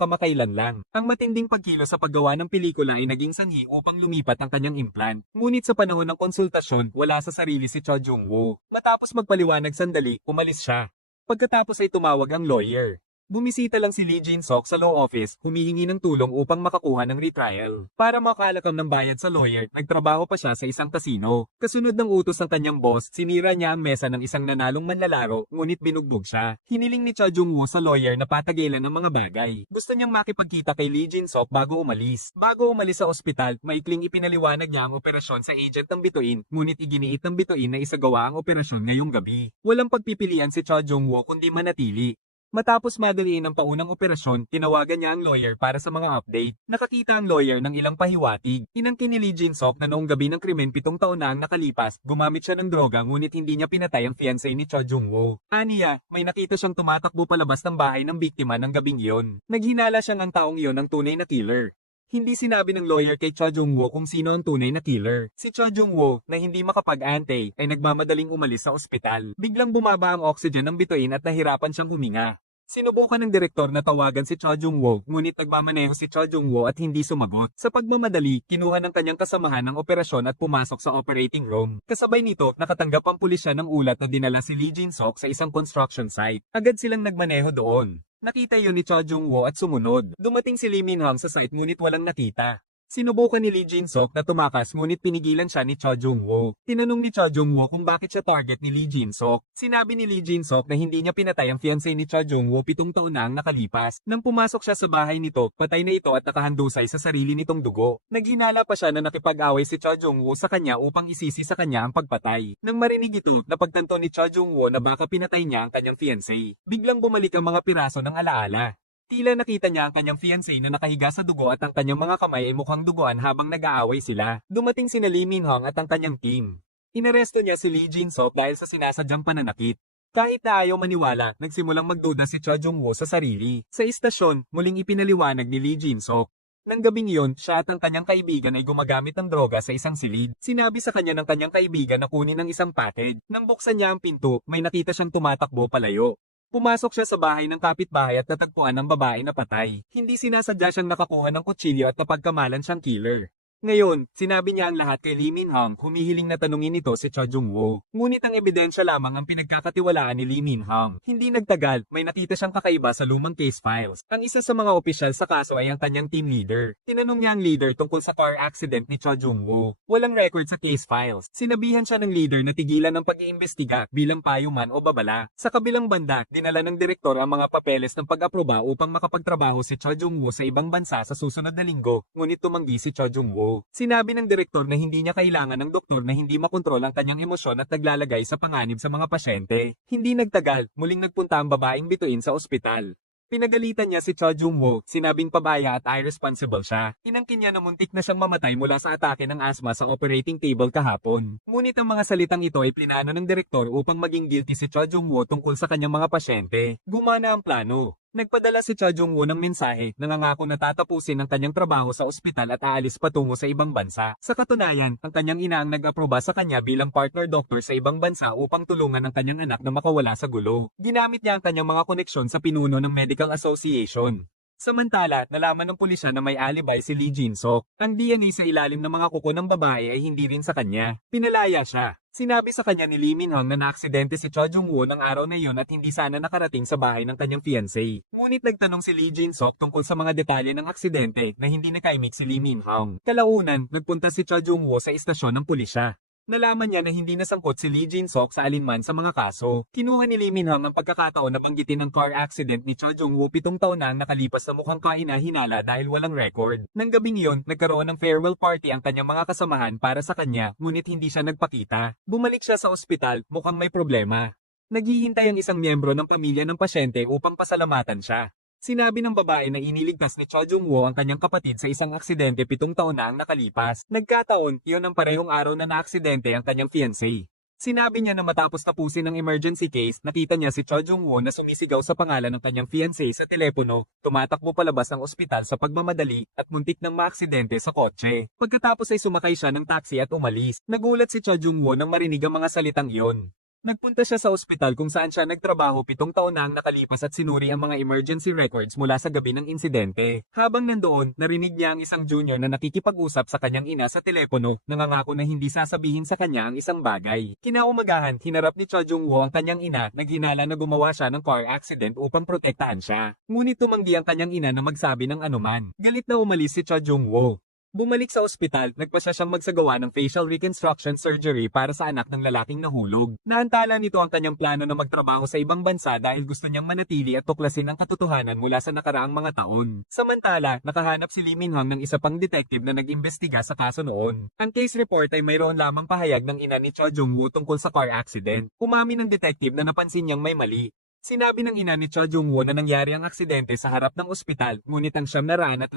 kamakailan lang. Ang matinding pagkilo sa paggawa ng pelikula ay naging sanhi upang lumipat ang kanyang implant. Ngunit sa panahon ng konsultasyon, wala sa sarili si Cha Jung-woo. Matapos magpaliwanag sandali, umalis siya. Pagkatapos ay tumawag ang lawyer. Bumisita lang si Lee Jin-sok sa law office, humihingi ng tulong upang makakuha ng retrial. Para makalakam ng bayad sa lawyer, nagtrabaho pa siya sa isang kasino. Kasunod ng utos ng kanyang boss, sinira niya ang mesa ng isang nanalong manlalaro, ngunit binugbog siya. Hiniling ni Cha Jung-woo sa lawyer na patagilan ng mga bagay. Gusto niyang makipagkita kay Lee Jin-sok bago umalis. Bago umalis sa ospital, maikling ipinaliwanag niya ang operasyon sa agent ng bituin, ngunit iginiit ng bituin na isagawa ang operasyon ngayong gabi. Walang pagpipilian si Cha Jung-woo kundi manatili. Matapos madaliin ang paunang operasyon, tinawagan niya ang lawyer para sa mga update. Nakakita ang lawyer ng ilang pahiwatig. Inangkin ni Lee Jin-sok na noong gabi ng krimen 7 taon na ang nakalipas, gumamit siya ng droga ngunit hindi niya pinatay ang fiancé ni Cha Jung-woo. Aniya, may nakita siyang tumatakbo palabas ng bahay ng biktima ng gabing iyon. Naghinala siyang ang taong iyon ang tunay na killer. Hindi sinabi ng lawyer kay Cha Jung-woo kung sino ang tunay na killer. Si Cha Jung-woo, na hindi makapag-ante, ay nagmamadaling umalis sa ospital. Biglang bumaba ang oxygen ng bituin at nahirapan siyang huminga. Sinubukan ng direktor na tawagan si Cha Jung-woo, ngunit nagmamaneho si Cha Jung-woo at hindi sumagot. Sa pagmamadali, kinuha ng kanyang kasamahan ng operasyon at pumasok sa operating room. Kasabay nito, nakatanggap ang pulisya ng ulat na dinala si Lee Jin-sok sa isang construction site. Agad silang nagmaneho doon. Nakita yun ni Cha Jung-woo at sumunod. Dumating si Lee Min-hong sa site ngunit walang nakita. Sinubukan ni Lee Jin-sok na tumakas ngunit pinigilan siya ni Cha Jung-woo. Tinanong ni Cha Jung-woo kung bakit siya target ni Lee Jin-sok. Sinabi ni Lee Jin-sok na hindi niya pinatay ang fiancé ni Cha Jung-woo 7 taon na ang nakalipas. Nang pumasok siya sa bahay nito, patay na ito at nakahandusay sa sarili nitong dugo. Naghinala pa siya na nakipag-away si Cha Jung-woo sa kanya upang isisi sa kanya ang pagpatay. Nang marinig ito, napagtanto ni Cha Jung-woo na baka pinatay niya ang kanyang fiancé. Biglang bumalik ang mga piraso ng alaala. Tila nakita niya ang kanyang fiancé na nakahiga sa dugo at ang kanyang mga kamay ay mukhang duguan habang nag-aaway sila. Dumating sina Lee Min-hong at ang kanyang team. Inaresto niya si Lee Jin-sok dahil sa sinasadyang pananakit. Kahit na ayaw maniwala, nagsimulang magduda si Cha Jung-woo sa sarili. Sa istasyon, muling ipinaliwanag ni Lee Jin-sok. Nang gabing iyon, siya at ang kanyang kaibigan ay gumagamit ng droga sa isang silid. Sinabi sa kanya ng kanyang kaibigan na kunin ang isang package. Nang buksan niya ang pinto, may nakita siyang tumatakbo palayo. Pumasok siya sa bahay ng kapitbahay at natagpuan ng babae na patay. Hindi sinasadya siyang nakakuha ng kutsilyo at napagkamalan siyang killer. Ngayon, sinabi niya ang lahat kay Lee Min-hong, humihiling na tanungin ito si Cho Jung-woo. Ngunit ang ebidensya lamang ang pinagkakatiwalaan ni Lee Min-hong. Hindi nagtagal, may nakita siyang kakaiba sa lumang case files. Ang isa sa mga opisyal sa kaso ay ang kanyang team leader. Tinanong niya ang leader tungkol sa car accident ni Cho Jung-woo. Walang record sa case files. Sinabihan siya ng leader na tigilan ng pag-iimbestiga bilang payuman o babala. Sa kabilang banda, dinala ng direktor ang mga papeles ng pag-aproba upang makapagtrabaho si Cho Jung-woo sa ibang bansa sa susunod na linggo, ngunit tumanggi si Cho Jung-woo. Sinabi ng direktor na hindi niya kailangan ng doktor na hindi makontrol ang kanyang emosyon at naglalagay sa panganib sa mga pasyente. Hindi nagtagal, muling nagpunta ang babaeng bituin sa ospital. Pinagalitan niya si Cho Jung-woo, sinabing pabaya at irresponsible siya. Inangkin niya na muntik na siyang mamatay mula sa atake ng asma sa operating table kahapon. Ngunit ang mga salitang ito ay plinano ng direktor upang maging guilty si Cho Jung-woo tungkol sa kanyang mga pasyente. Gumana ang plano. Nagpadala si Cho Jung-woo ng mensahe, nangangako na tatapusin ang kanyang trabaho sa ospital at aalis patungo sa ibang bansa. Sa katunayan, ang kanyang ina ang nag-aproba sa kanya bilang partner doctor sa ibang bansa upang tulungan ang kanyang anak na makawala sa gulo. Ginamit niya ang kanyang mga koneksyon sa pinuno ng Medical Association. Samantala, nalaman ng pulisya na may alibay si Lee Jin-sok. Ang DNA sa ilalim ng mga kuko ng babae ay hindi rin sa kanya. Pinalaya siya. Sinabi sa kanya ni Lee Min-hong na naaksidente si Cho Jung-woo ng araw na iyon at hindi sana nakarating sa bahay ng kanyang fiancé. Ngunit nagtanong si Lee Jin-sok tungkol sa mga detalye ng aksidente na hindi nakaimik si Lee Min-hong. Kalaunan, nagpunta si Cho Jung-woo sa istasyon ng pulisya. Nalaman niya na hindi nasangkot si Lee Jin-sok sa alinman sa mga kaso. Kinuha ni Lee Min-hong ang pagkakataon na banggitin ang car accident ni Cho Jung-woo 7 taon na ang nakalipas na mukhang kahina-hinala dahil walang record. Nang gabing iyon, nagkaroon ng farewell party ang kanyang mga kasamahan para sa kanya, ngunit hindi siya nagpakita. Bumalik siya sa ospital, mukhang may problema. Naghihintay ang isang miyembro ng pamilya ng pasyente upang pasalamatan siya. Sinabi ng babae na iniligtas ni Cho Jung-woo ang kanyang kapatid sa isang aksidente 7 taon na ang nakalipas. Nagkataon, iyon ang parehong araw na naaksidente ang kanyang fiancé. Sinabi niya na matapos tapusin ang emergency case, nakita niya si Cho Jung-woo na sumisigaw sa pangalan ng kanyang fiancé sa telepono, tumatakbo palabas ng ospital sa pagmamadali at muntik ng maaksidente sa kotse. Pagkatapos ay sumakay siya ng taxi at umalis. Nagulat si Cho Jung-woo nang marinig ang mga salitang iyon. Nagpunta siya sa ospital kung saan siya nagtrabaho 7 taon na ang nakalipas at sinuri ang mga emergency records mula sa gabi ng insidente. Habang nandoon, narinig niya ang isang junior na nakikipag-usap sa kanyang ina sa telepono, nangangako na hindi sasabihin sa kanya ang isang bagay. Kinaumagahan, hinarap ni Cho Jung-woo ang kanyang ina, naghinala na gumawa siya ng car accident upang protektahan siya. Ngunit tumanggi ang kanyang ina na magsabi ng anuman. Galit na umalis si Cho Jung-woo. Bumalik sa ospital, nagpasya siyang magsagawa ng facial reconstruction surgery para sa anak ng lalaking nahulog. Naantala nito ang kanyang plano na magtrabaho sa ibang bansa dahil gusto niyang manatili at tuklasin ang katotohanan mula sa nakaraang mga taon. Samantala, nakahanap si Lee Min-hong ng isa pang detective na nag-imbestiga sa kaso noon. Ang case report ay mayroon lamang pahayag ng ina ni Cho Jung-woo tungkol sa car accident. Umamin ng detective na napansin niyang may mali. Sinabi ng ina ni Cho Jung-woo na nangyari ang aksidente sa harap ng ospital, ngunit ang 11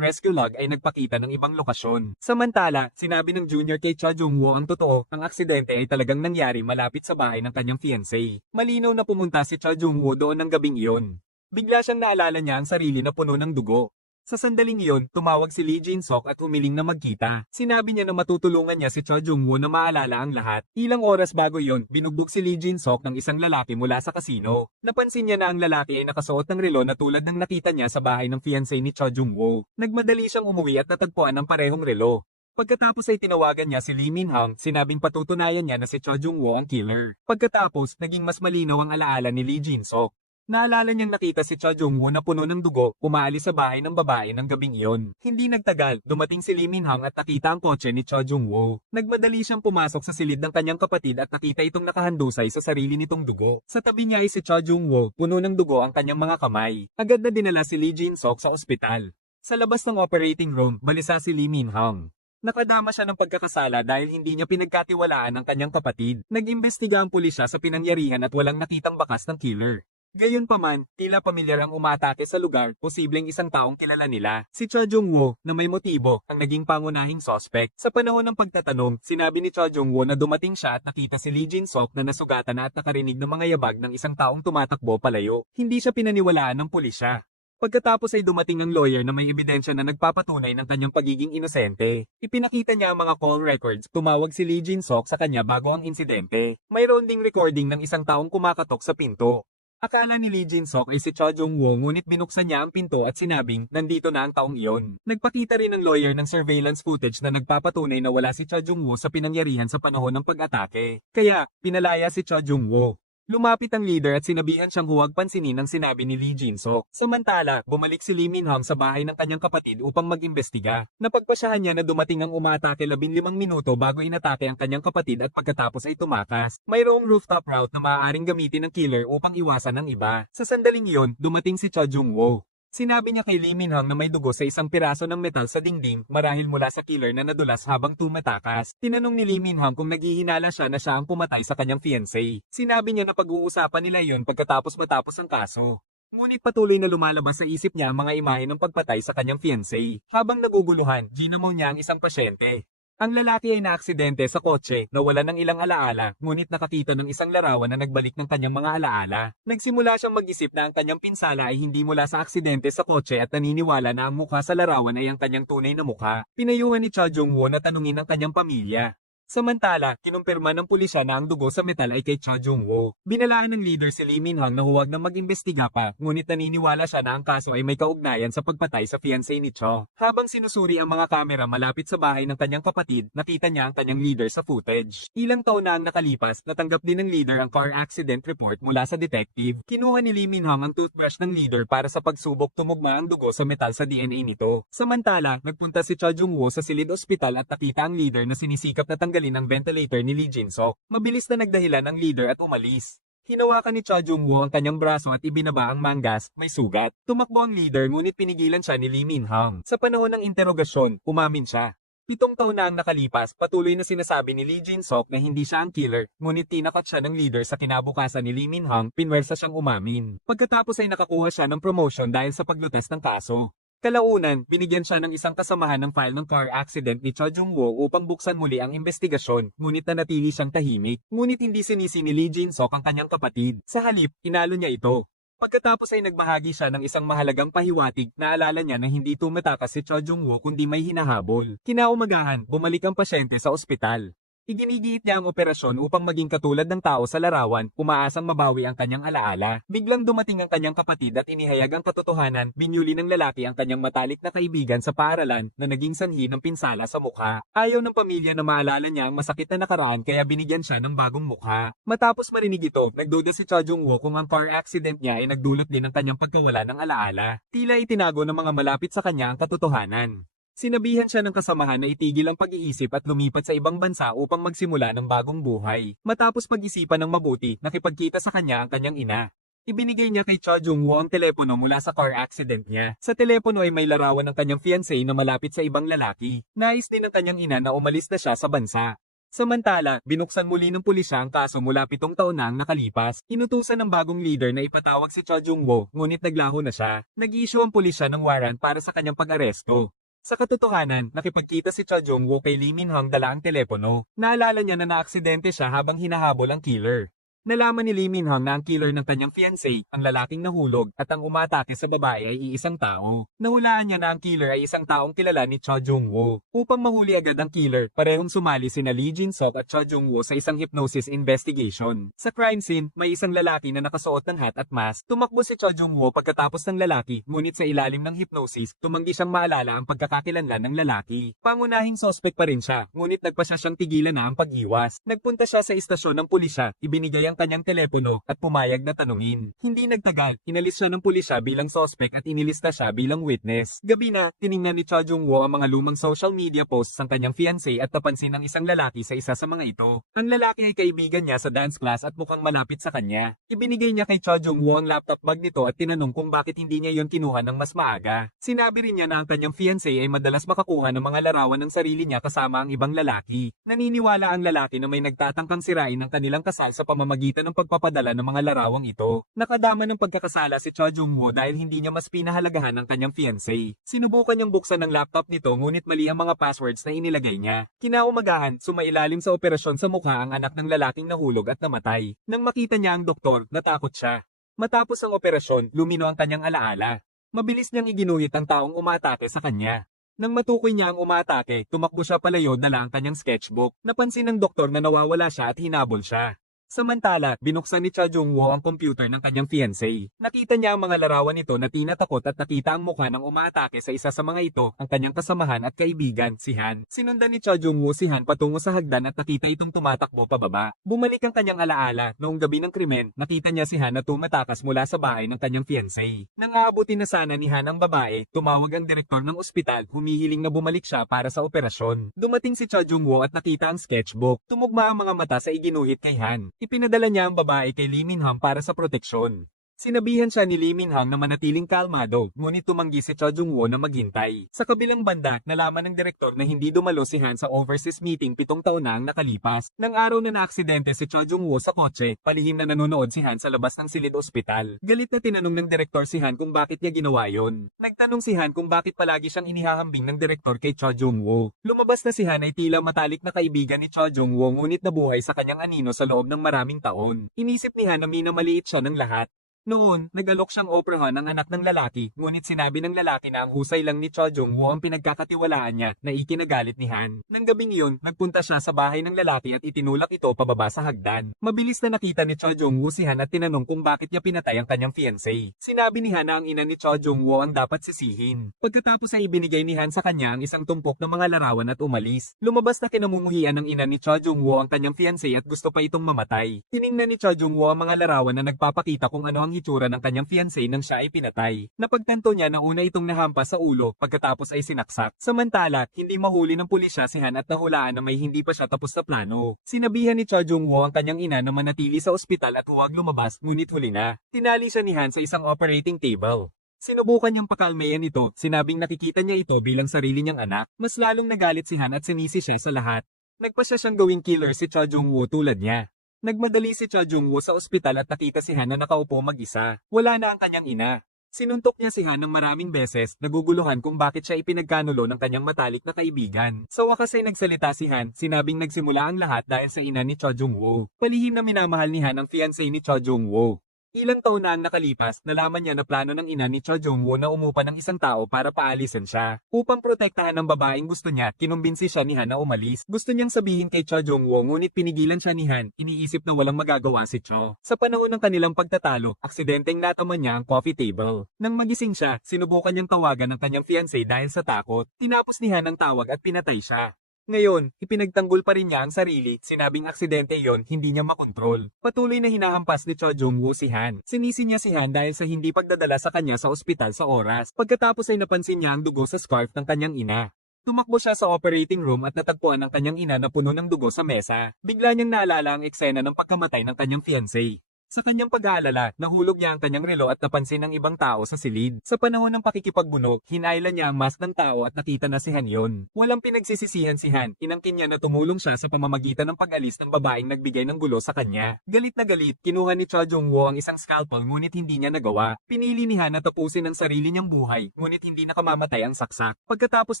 rescue log ay nagpakita ng ibang lokasyon. Samantala, sinabi ng junior kay Cho Jung-woo ang totoo, ang aksidente ay talagang nangyari malapit sa bahay ng kanyang fiancé. Malinaw na pumunta si Cho Jung-woo doon ng gabing iyon. Bigla siyang naalala niya ang sarili na puno ng dugo. Sa sandaling iyon, tumawag si Lee Jin-sok at umiling na magkita. Sinabi niya na matutulungan niya si Cho Jung-woo na maalala ang lahat. Ilang oras bago iyon, binugbog si Lee Jin-sok ng isang lalaki mula sa kasino. Napansin niya na ang lalaki ay nakasuot ng relo na tulad ng nakita niya sa bahay ng fiancé ni Cho Jung-woo. Nagmadali siyang umuwi at natagpuan ang parehong relo. Pagkatapos ay tinawagan niya si Lee Min-hong, sinabing patutunayan niya na si Cho Jung-woo ang killer. Pagkatapos, naging mas malinaw ang alaala ni Lee Jin-sok. Naalala niyang nakita si Cho Jung-woo na puno ng dugo, umaalis sa bahay ng babae ng gabing iyon. Hindi nagtagal, dumating si Lee Min-hong at nakita ang kotse ni Cho Jung-woo. Nagmadali siyang pumasok sa silid ng kanyang kapatid at nakita itong nakahandusay sa sarili nitong dugo. Sa tabi niya ay si Cho Jung-woo, puno ng dugo ang kanyang mga kamay. Agad na dinala si Lee Jin-sok sa ospital. Sa labas ng operating room, balisa si Lee Min-hong. Nakadama siya ng pagkakasala dahil hindi niya pinagkatiwalaan ang kanyang kapatid. Nag-imbestiga ang pulisya sa pinangyarihan at walang nakitang bakas ng killer. Gayunpaman, tila pamilyar ang umatake sa lugar, posibleng isang taong kilala nila. Si Cho Jung-woo, na may motibo, ang naging pangunahing suspect. Sa panahon ng pagtatanong, sinabi ni Cho Jung-woo na dumating siya at nakita si Lee Jin-sok na nasugatan na at nakarinig ng mga yabag ng isang taong tumatakbo palayo. Hindi siya pinaniwalaan ng pulisya. Pagkatapos ay dumating ang lawyer na may ebidensya na nagpapatunay ng kanyang pagiging inosente. Ipinakita niya ang mga call records, tumawag si Lee Jin-sok sa kanya bago ang insidente. Mayroon ding recording ng isang taong kumakatok sa pinto. Akala ni Lee Jin-sok ay si Cho Jung-woo ngunit binuksan niya ang pinto at sinabing, nandito na ang taong iyon. Nagpakita rin ng lawyer ng surveillance footage na nagpapatunay na wala si Cho Jung-woo sa pinangyarihan sa panahon ng pag-atake. Kaya, pinalaya si Cho Jung-woo. Lumapit ang leader at sinabihan siyang huwag pansinin ang sinabi ni Lee Jin-sok. Samantala, bumalik si Lee Min-hong sa bahay ng kanyang kapatid upang mag-imbestiga. Napagpasyahan niya na dumating ang umatake 15 minuto bago inatake ang kanyang kapatid at pagkatapos ay tumakas. Mayroong rooftop route na maaaring gamitin ng killer upang iwasan ng iba. Sa sandaling iyon, dumating si Cho Jung-woo. Sinabi niya kay Lee Min-hong na may dugo sa isang piraso ng metal sa dingding marahil mula sa killer na nadulas habang tumatakas. Tinanong ni Lee Min-hong kung naghihinala siya na siya ang pumatay sa kanyang fiancé. Sinabi niya na pag-uusapan nila yon pagkatapos matapos ang kaso. Ngunit patuloy na lumalabas sa isip niya ang mga imahe ng pagpatay sa kanyang fiancé. Habang naguguluhan, ginamo niya ang isang pasyente. Ang lalaki ay naaksidente sa kotse, nawala ng ilang alaala, ngunit nakakita ng isang larawan na nagbalik ng kanyang mga alaala. Nagsimula siyang mag-isip na ang kanyang pinsala ay hindi mula sa aksidente sa kotse at naniniwala na ang mukha sa larawan ay ang kanyang tunay na mukha. Pinayuhan ni Cho Jung-woo na tanungin ang kanyang pamilya. Samantala, kinumpirma ng pulisya na ang dugo sa metal ay kay Cho Jung-woo. Binalaan ng leader si Lee Min-hong na huwag na mag-imbestiga pa, ngunit naniniwala siya na ang kaso ay may kaugnayan sa pagpatay sa fiancé ni Cho. Habang sinusuri ang mga kamera malapit sa bahay ng kanyang kapatid, nakita niya ang kanyang leader sa footage. Ilang taon na ang nakalipas, natanggap din ng leader ang car accident report mula sa detective. Kinuha ni Lee Min-hong ang toothbrush ng leader para sa pagsubok tumugma ang dugo sa metal sa DNA nito. Samantala, nagpunta si Cho Jung-woo sa silid ospital at nakita ang leader na sinisikap na tanggalin ang ventilator ni Lee Jin-sok. Mabilis na nagdahilan ang leader at umalis. Hinawakan ni Cho Jung-woo ang kanyang braso at ibinaba ang manggas, may sugat. Tumakbo ang leader ngunit pinigilan siya ni Lee Min-hong. Sa panahon ng interogasyon, umamin siya. 7 taon na ang nakalipas, patuloy na sinasabi ni Lee Jin-sok na hindi siya ang killer, ngunit tinakot siya ng leader sa kinabukasan ni Lee Min-hong, pinwersa siyang umamin. Pagkatapos ay nakakuha siya ng promotion dahil sa paglutes ng kaso. Kalaunan, binigyan siya ng isang kasamahan ng file ng car accident ni Cho Jung-woo upang buksan muli ang investigasyon, ngunit nanatili siyang tahimik. Ngunit hindi sinisi ni Lee Jin-sok ang kanyang kapatid. Sa halip, inalo niya ito. Pagkatapos ay nagbahagi siya ng isang mahalagang pahiwatig, naalala niya na hindi tumatakas si Cho Jung-woo kundi may hinahabol. Kinaumagahan, bumalik ang pasyente sa ospital. Iginigiit niya ang operasyon upang maging katulad ng tao sa larawan, umaasang mabawi ang kanyang alaala. Biglang dumating ang kanyang kapatid at inihayag ang katotohanan, binyuli ng lalaki ang kanyang matalik na kaibigan sa paaralan na naging sanhi ng pinsala sa mukha. Ayaw ng pamilya na maalala niya ang masakit na nakaraan kaya binigyan siya ng bagong mukha. Matapos marinig ito, nagduda si Cho Jung-woo kung ang car accident niya ay nagdulot din ng kanyang pagkawala ng alaala. Tila itinago ng mga malapit sa kanya ang katotohanan. Sinabihan siya ng kasamahan na itigil ang pag-iisip at lumipat sa ibang bansa upang magsimula ng bagong buhay. Matapos pag-isipan ng mabuti, nakipagkita sa kanya ang kanyang ina. Ibinigay niya kay Cho Jung-woo ang telepono mula sa car accident niya. Sa telepono ay may larawan ng kanyang fiancé na malapit sa ibang lalaki. Nais din ng kanyang ina na umalis na siya sa bansa. Samantala, binuksan muli ng pulisya ang kaso mula 7 taon na ang nakalipas. Inutusan ng bagong leader na ipatawag si Cho Jung-woo, ngunit naglaho na siya. Nag-i-issue ang pulisya ng warrant para sa kanyang pag-aresto. Sa katotohanan, nakipagkita si Cho Jung-woo kay Lee Min-hong dala ang telepono. Naalala niya na naaksidente siya habang hinahabol ang killer. Nalaman ni Lee Min-hong na ang killer ng kanyang fiancé, ang lalaking nahulog, at ang umatake sa babae ay iisang tao. Nahulaan niya na ang killer ay isang taong kilala ni Cho Jung-woo. Upang mahuli agad ang killer, parehong sumali sina Lee Jin-sok at Cho Jung-woo sa isang hypnosis investigation. Sa crime scene, may isang lalaki na nakasuot ng hat at mask. Tumakbo si Cho Jung-woo pagkatapos ng lalaki, ngunit sa ilalim ng hypnosis, tumanggi siyang maalala ang pagkakakilanlan ng lalaki. Pangunahing sospek pa rin siya, ngunit nagpasya siyang tigilan na ang pag-iwas. Nagpunta siya sa istasyon ng pulisya, ibinigay ang kanyang telepono at pumayag na tanungin. Hindi nagtagal, inalis siya ng pulisya bilang sospek at inilista siya bilang witness. Gabi na, tiningnan ni Cho Jung-woo ang mga lumang social media posts ng kanyang fiancé at napansin ang isang lalaki sa isa sa mga ito. Ang lalaki ay kaibigan niya sa dance class at mukhang malapit sa kanya. Ibinigay niya kay Cho Jung-woo ang laptop bag nito at tinanong kung bakit hindi niya yon kinuha ng mas maaga. Sinabi rin niya na ang kanyang fiancé ay madalas makakuha ng mga larawan ng sarili niya kasama ang ibang lalaki. Naniniwala ang lalaki na may nagtatangkang sirain ang kanilang kasal sa pamamagitan ng pagpapadala ng mga larawang ito. Nakadama ng pagkakasala si Cho Jung-woo dahil hindi niya mas pinahalagahan ang kanyang fiancé. Sinubukan niyang buksan ang laptop nito ngunit mali ang mga passwords na inilagay niya. Kinaumagahan, sumailalim sa operasyon sa mukha ang anak ng lalaking nahulog at namatay. Nang makita niya ang doktor, natakot siya. Matapos ang operasyon, lumino ang kanyang alaala. Mabilis niyang iginuhit ang taong umatake sa kanya. Nang matukoy niya ang umatake, tumakbo siya palayo dala ang kanyang sketchbook. Napansin ng doktor na nawawala siya at hinabol siya. Samantala, binuksan ni Cha Jung-woo ang computer ng kanyang fiancé. Nakita niya ang mga larawan nito na tinatakot at nakita ang mukha ng umaatake sa isa sa mga ito, ang kanyang kasamahan at kaibigan, si Han. Sinundan ni Cha Jung-woo si Han patungo sa hagdan at nakita itong tumatakbo pababa. Bumalik ang kanyang alaala, noong gabi ng krimen, nakita niya si Han na tumatakas mula sa bahay ng kanyang fiancé. Nang aabutin na sana ni Han ang babae, tumawag ang direktor ng ospital, humihiling na bumalik siya para sa operasyon. Dumating si Cha Jung-woo at nakita ang sketchbook. Tumugma ang mga mata sa iginuhit kay Han. Ipinadala niya ang babae kay Lee Min-hang para sa proteksyon. Sinabihan siya ni Lee Min-hang na manatiling kalmado, ngunit tumanggi si Cha Jung-woo na maghintay. Sa kabilang banda, nalaman ng direktor na hindi dumalo si Han sa overseas meeting 7 taon na ang nakalipas. Nang araw na naaksidente si Cha Jung-woo sa kotse, palihim na nanonood si Han sa labas ng silid ospital. Galit na tinanong ng direktor si Han kung bakit niya ginawa yun. Nagtanong si Han kung bakit palagi siyang inihahambing ng direktor kay Cha Jung-woo. Lumabas na si Han ay tila matalik na kaibigan ni Cha Jung-woo ngunit nabuhay sa kanyang anino sa loob ng maraming taon. Inisip ni Han na minamaliit siya ng lahat. Noon, nag-alok siyang operahan ng anak ng lalaki, ngunit sinabi ng lalaki na ang husay lang ni Cha Jung-woo ang pinagkakatiwalaan niya na ikinagalit ni Han. Nang gabing iyon, nagpunta siya sa bahay ng lalaki at itinulak ito pababa sa hagdan. Mabilis na nakita ni Cha Jung-woo si Han at tinanong kung bakit niya pinatay ang kanyang fiancé. Sinabi ni Han na ang ina ni Cha Jung-woo ang dapat sisihin. Pagkatapos ay ibinigay ni Han sa kanya ang isang tumpok ng mga larawan at umalis. Lumabas na kinamumuhian ng ina ni Cha Jung-woo ang kanyang fiancé at gusto pa itong mamatay. Tiningnan ni Cha Jung-woo ang mga larawan na nagpapakita kung ano ang hitsura ng kanyang fiancé nang siya ay pinatay. Napagtanto niya na una itong nahampas sa ulo pagkatapos ay sinaksak. Samantala, hindi mahuli ng pulisya si Han at nahulaan na may hindi pa siya tapos sa plano. Sinabihan ni Cha Jung-woo ang kanyang ina na manatili sa ospital at huwag lumabas, ngunit huli na. Tinali siya ni Han sa isang operating table. Sinubukan niyang pakalmayan ito, sinabing nakikita niya ito bilang sarili niyang anak. Mas lalong nagalit si Han at sinisi siya sa lahat. Nagpasya siyang gawing killer si Cha Jung-woo tulad niya. Nagmadali si Cha Jung-woo sa ospital at nakita si Han na nakaupo mag-isa. Wala na ang kanyang ina. Sinuntok niya si Han ng maraming beses, naguguluhan kung bakit siya ipinagkanulo ng kanyang matalik na kaibigan. Sa wakas ay nagsalita si Han, sinabing nagsimula ang lahat dahil sa ina ni Cha Jung-woo. Palihim na minamahal ni Han ang fiancé ni Cha Jung-woo. Ilang taon na ang nakalipas, nalaman niya na plano ng ina ni Cha Jung-woo na umupa ng isang tao para paalisin siya. Upang protektahan ng babaeng gusto niya, kinumbinsi siya ni Han na umalis. Gusto niyang sabihin kay Cha Jung-woo ngunit pinigilan siya ni Han, iniisip na walang magagawa si Cha. Sa panahon ng kanilang pagtatalo, aksidenteng nataman niya ang coffee table. Nang magising siya, sinubukan niyang tawagan ng kanyang fiancé dahil sa takot. Tinapos ni Han ang tawag at pinatay siya. Ngayon, ipinagtanggol pa rin niya ang sarili, sinabing aksidente yon, hindi niya makontrol. Patuloy na hinahampas ni Cha Jung-woo si Han. Sinisi niya si Han dahil sa hindi pagdadala sa kanya sa ospital sa oras. Pagkatapos ay napansin niya ang dugo sa scarf ng kanyang ina. Tumakbo siya sa operating room at natagpuan ang kanyang ina na puno ng dugo sa mesa. Bigla niyang naalala ang eksena ng pagkamatay ng kanyang fiancé. Sa kanyang pag-aalala, nahulog niya ang kanyang relo at napansin ng ibang tao sa silid. Sa panahon ng pakikipagbunog, hinailan niya ang mask ng tao at nakita na si Han yon. Walang pinagsisisihan si Han, inangkin niya na tumulong siya sa pamamagitan ng pag-alis ng babaeng nagbigay ng gulo sa kanya. Galit na galit, kinuha ni Cha Jung-woo ang isang scalpel ngunit hindi niya nagawa. Pinili ni Han na tapusin ang sarili niyang buhay, ngunit hindi nakamamatay ang saksak. Pagkatapos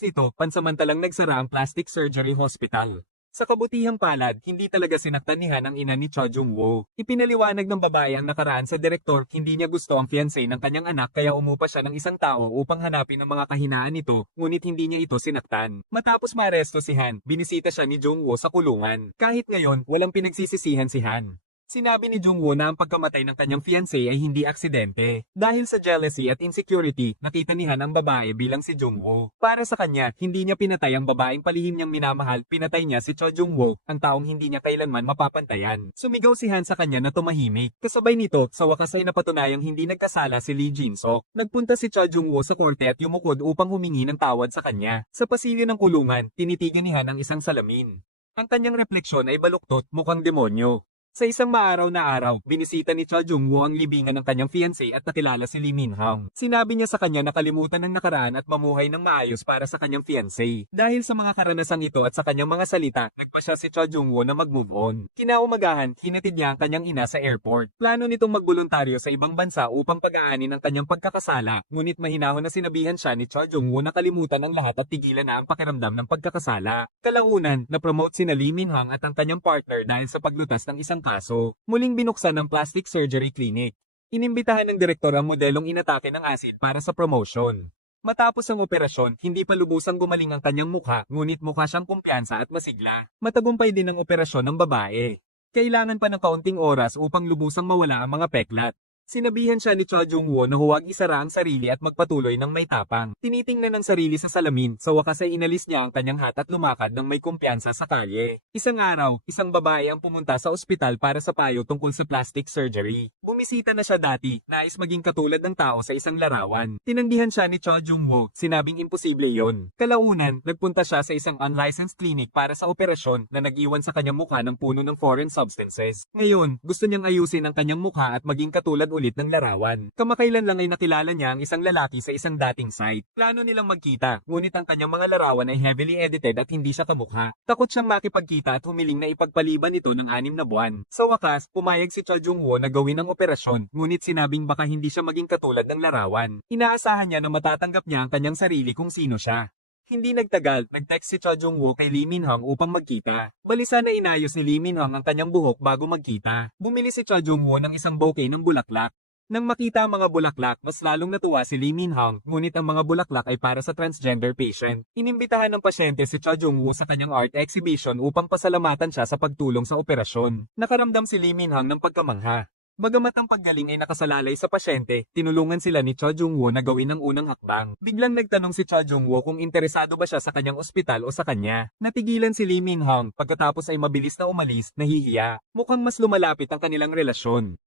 nito, pansamantalang nagsara ang plastic surgery hospital. Sa kabutihang palad, hindi talaga sinaktan ni Han ang ina ni Cha Jung-woo. Ipinaliwanag ng babae ang nakaraan sa direktor, hindi niya gusto ang fiancé ng kanyang anak kaya umupa siya ng isang tao upang hanapin ang mga kahinaan nito, ngunit hindi niya ito sinaktan. Matapos maaresto si Han, binisita siya ni Jung-woo sa kulungan. Kahit ngayon, walang pinagsisisihan si Han. Sinabi ni Jung-woo na ang pagkamatay ng kanyang fiancé ay hindi aksidente. Dahil sa jealousy at insecurity, nakita ni Han ang babae bilang si Jung-woo. Para sa kanya, hindi niya pinatay ang babaeng palihim niyang minamahal, pinatay niya si Cha Jung-woo, ang taong hindi niya kailanman mapapantayan. Sumigaw si Han sa kanya na tumahimik. Kasabay nito, sa wakas ay napatunayang hindi nagkasala si Lee Jin-sok. Nagpunta si Cha Jung-woo sa korte at yumukod upang humingi ng tawad sa kanya. Sa pasilyo ng kulungan, tinitigan ni Han ang isang salamin. Ang kanyang refleksyon ay baluktot, mukhang demonyo. Sa isang maaraw na araw, binisita ni Cha Jung-woo ang libingan ng kanyang fiancé at nakilala si Lee Min-hang. Sinabi niya sa kanya na kalimutan ng nakaraan at mamuhay ng maayos para sa kanyang fiancé. Dahil sa mga karanasang ito at sa kanyang mga salita, nagpasya si Cha Jung-woo na mag-move on. Kinaumagahan, hinatid niya ang kanyang ina sa airport. Plano nitong magboluntaryo sa ibang bansa upang pag-aanin ang kanyang pagkakasala, ngunit mahinahon na sinabihan siya ni Cha Jung-woo na kalimutan ang lahat at tigilan na ang pakiramdam ng pagkakasala. Kalaunan, na-promote sina Lee Min-hang at ang kanyang partner dahil sa paglutas ng isang kaso. Muling binuksan ng plastic surgery clinic. Inimbitahan ng direktor ang modelong inatake ng acid para sa promotion. Matapos ang operasyon, hindi pa lubusang gumaling ang kanyang mukha, ngunit mukha siyang kumpiyansa at masigla. Matagumpay din ang operasyon ng babae. Kailangan pa ng kaunting oras upang lubusang mawala ang mga peklat. Sinabihan siya ni Cho Jung-woo na huwag isara ang sarili at magpatuloy ng may tapang. Tinitingnan ng sarili sa salamin, sa wakas ay inalis niya ang kanyang hat at lumakad ng may kumpiyansa sa kalye. Isang araw, isang babae ang pumunta sa ospital para sa payo tungkol sa plastic surgery. Bumisita na siya dati, nais maging katulad ng tao sa isang larawan. Tinanggihan siya ni Cho Jung-woo, sinabing imposible yon. Kalaunan, nagpunta siya sa isang unlicensed clinic para sa operasyon na nag-iwan sa kanyang mukha ng puno ng foreign substances. Ngayon, gusto niyang ayusin ang kanyang mukha at maging katulad ulit ng larawan. Kamakailan lang ay nakilala niya ang isang lalaki sa isang dating site. Plano nilang magkita, ngunit ang kanyang mga larawan ay heavily edited at hindi siya kamukha. Takot siyang makipagkita at humiling na ipagpaliban ito ng 6 na buwan. Sa wakas, pumayag si Cho Jung-woo na gawin ang operasyon, ngunit sinabing baka hindi siya maging katulad ng larawan. Inaasahan niya na matatanggap niya ang kanyang sarili kung sino siya. Hindi nagtagal, nag-text si Cho Jung-woo kay Lee Min-hong upang magkita. Balisa na inayos ni Lee Min-hong ang kanyang buhok bago magkita. Bumili si Cho Jung-woo ng isang bouquet ng bulaklak. Nang makita ang mga bulaklak, mas lalong natuwa si Lee Min-hong, ngunit ang mga bulaklak ay para sa transgender patient. Inimbitahan ng pasyente si Cho Jung-woo sa kanyang art exhibition upang pasalamatan siya sa pagtulong sa operasyon. Nakaramdam si Lee Min-hong ng pagkamangha. Bagamat ang paggaling ay nakasalalay sa pasyente, tinulungan sila ni Cho Jung-woo na gawin ang unang hakbang. Biglang nagtanong si Cho Jung-woo kung interesado ba siya sa kanyang ospital o sa kanya. Natigilan si Lee Min-hong, pagkatapos ay mabilis na umalis, nahihiya. Mukhang mas lumalapit ang kanilang relasyon.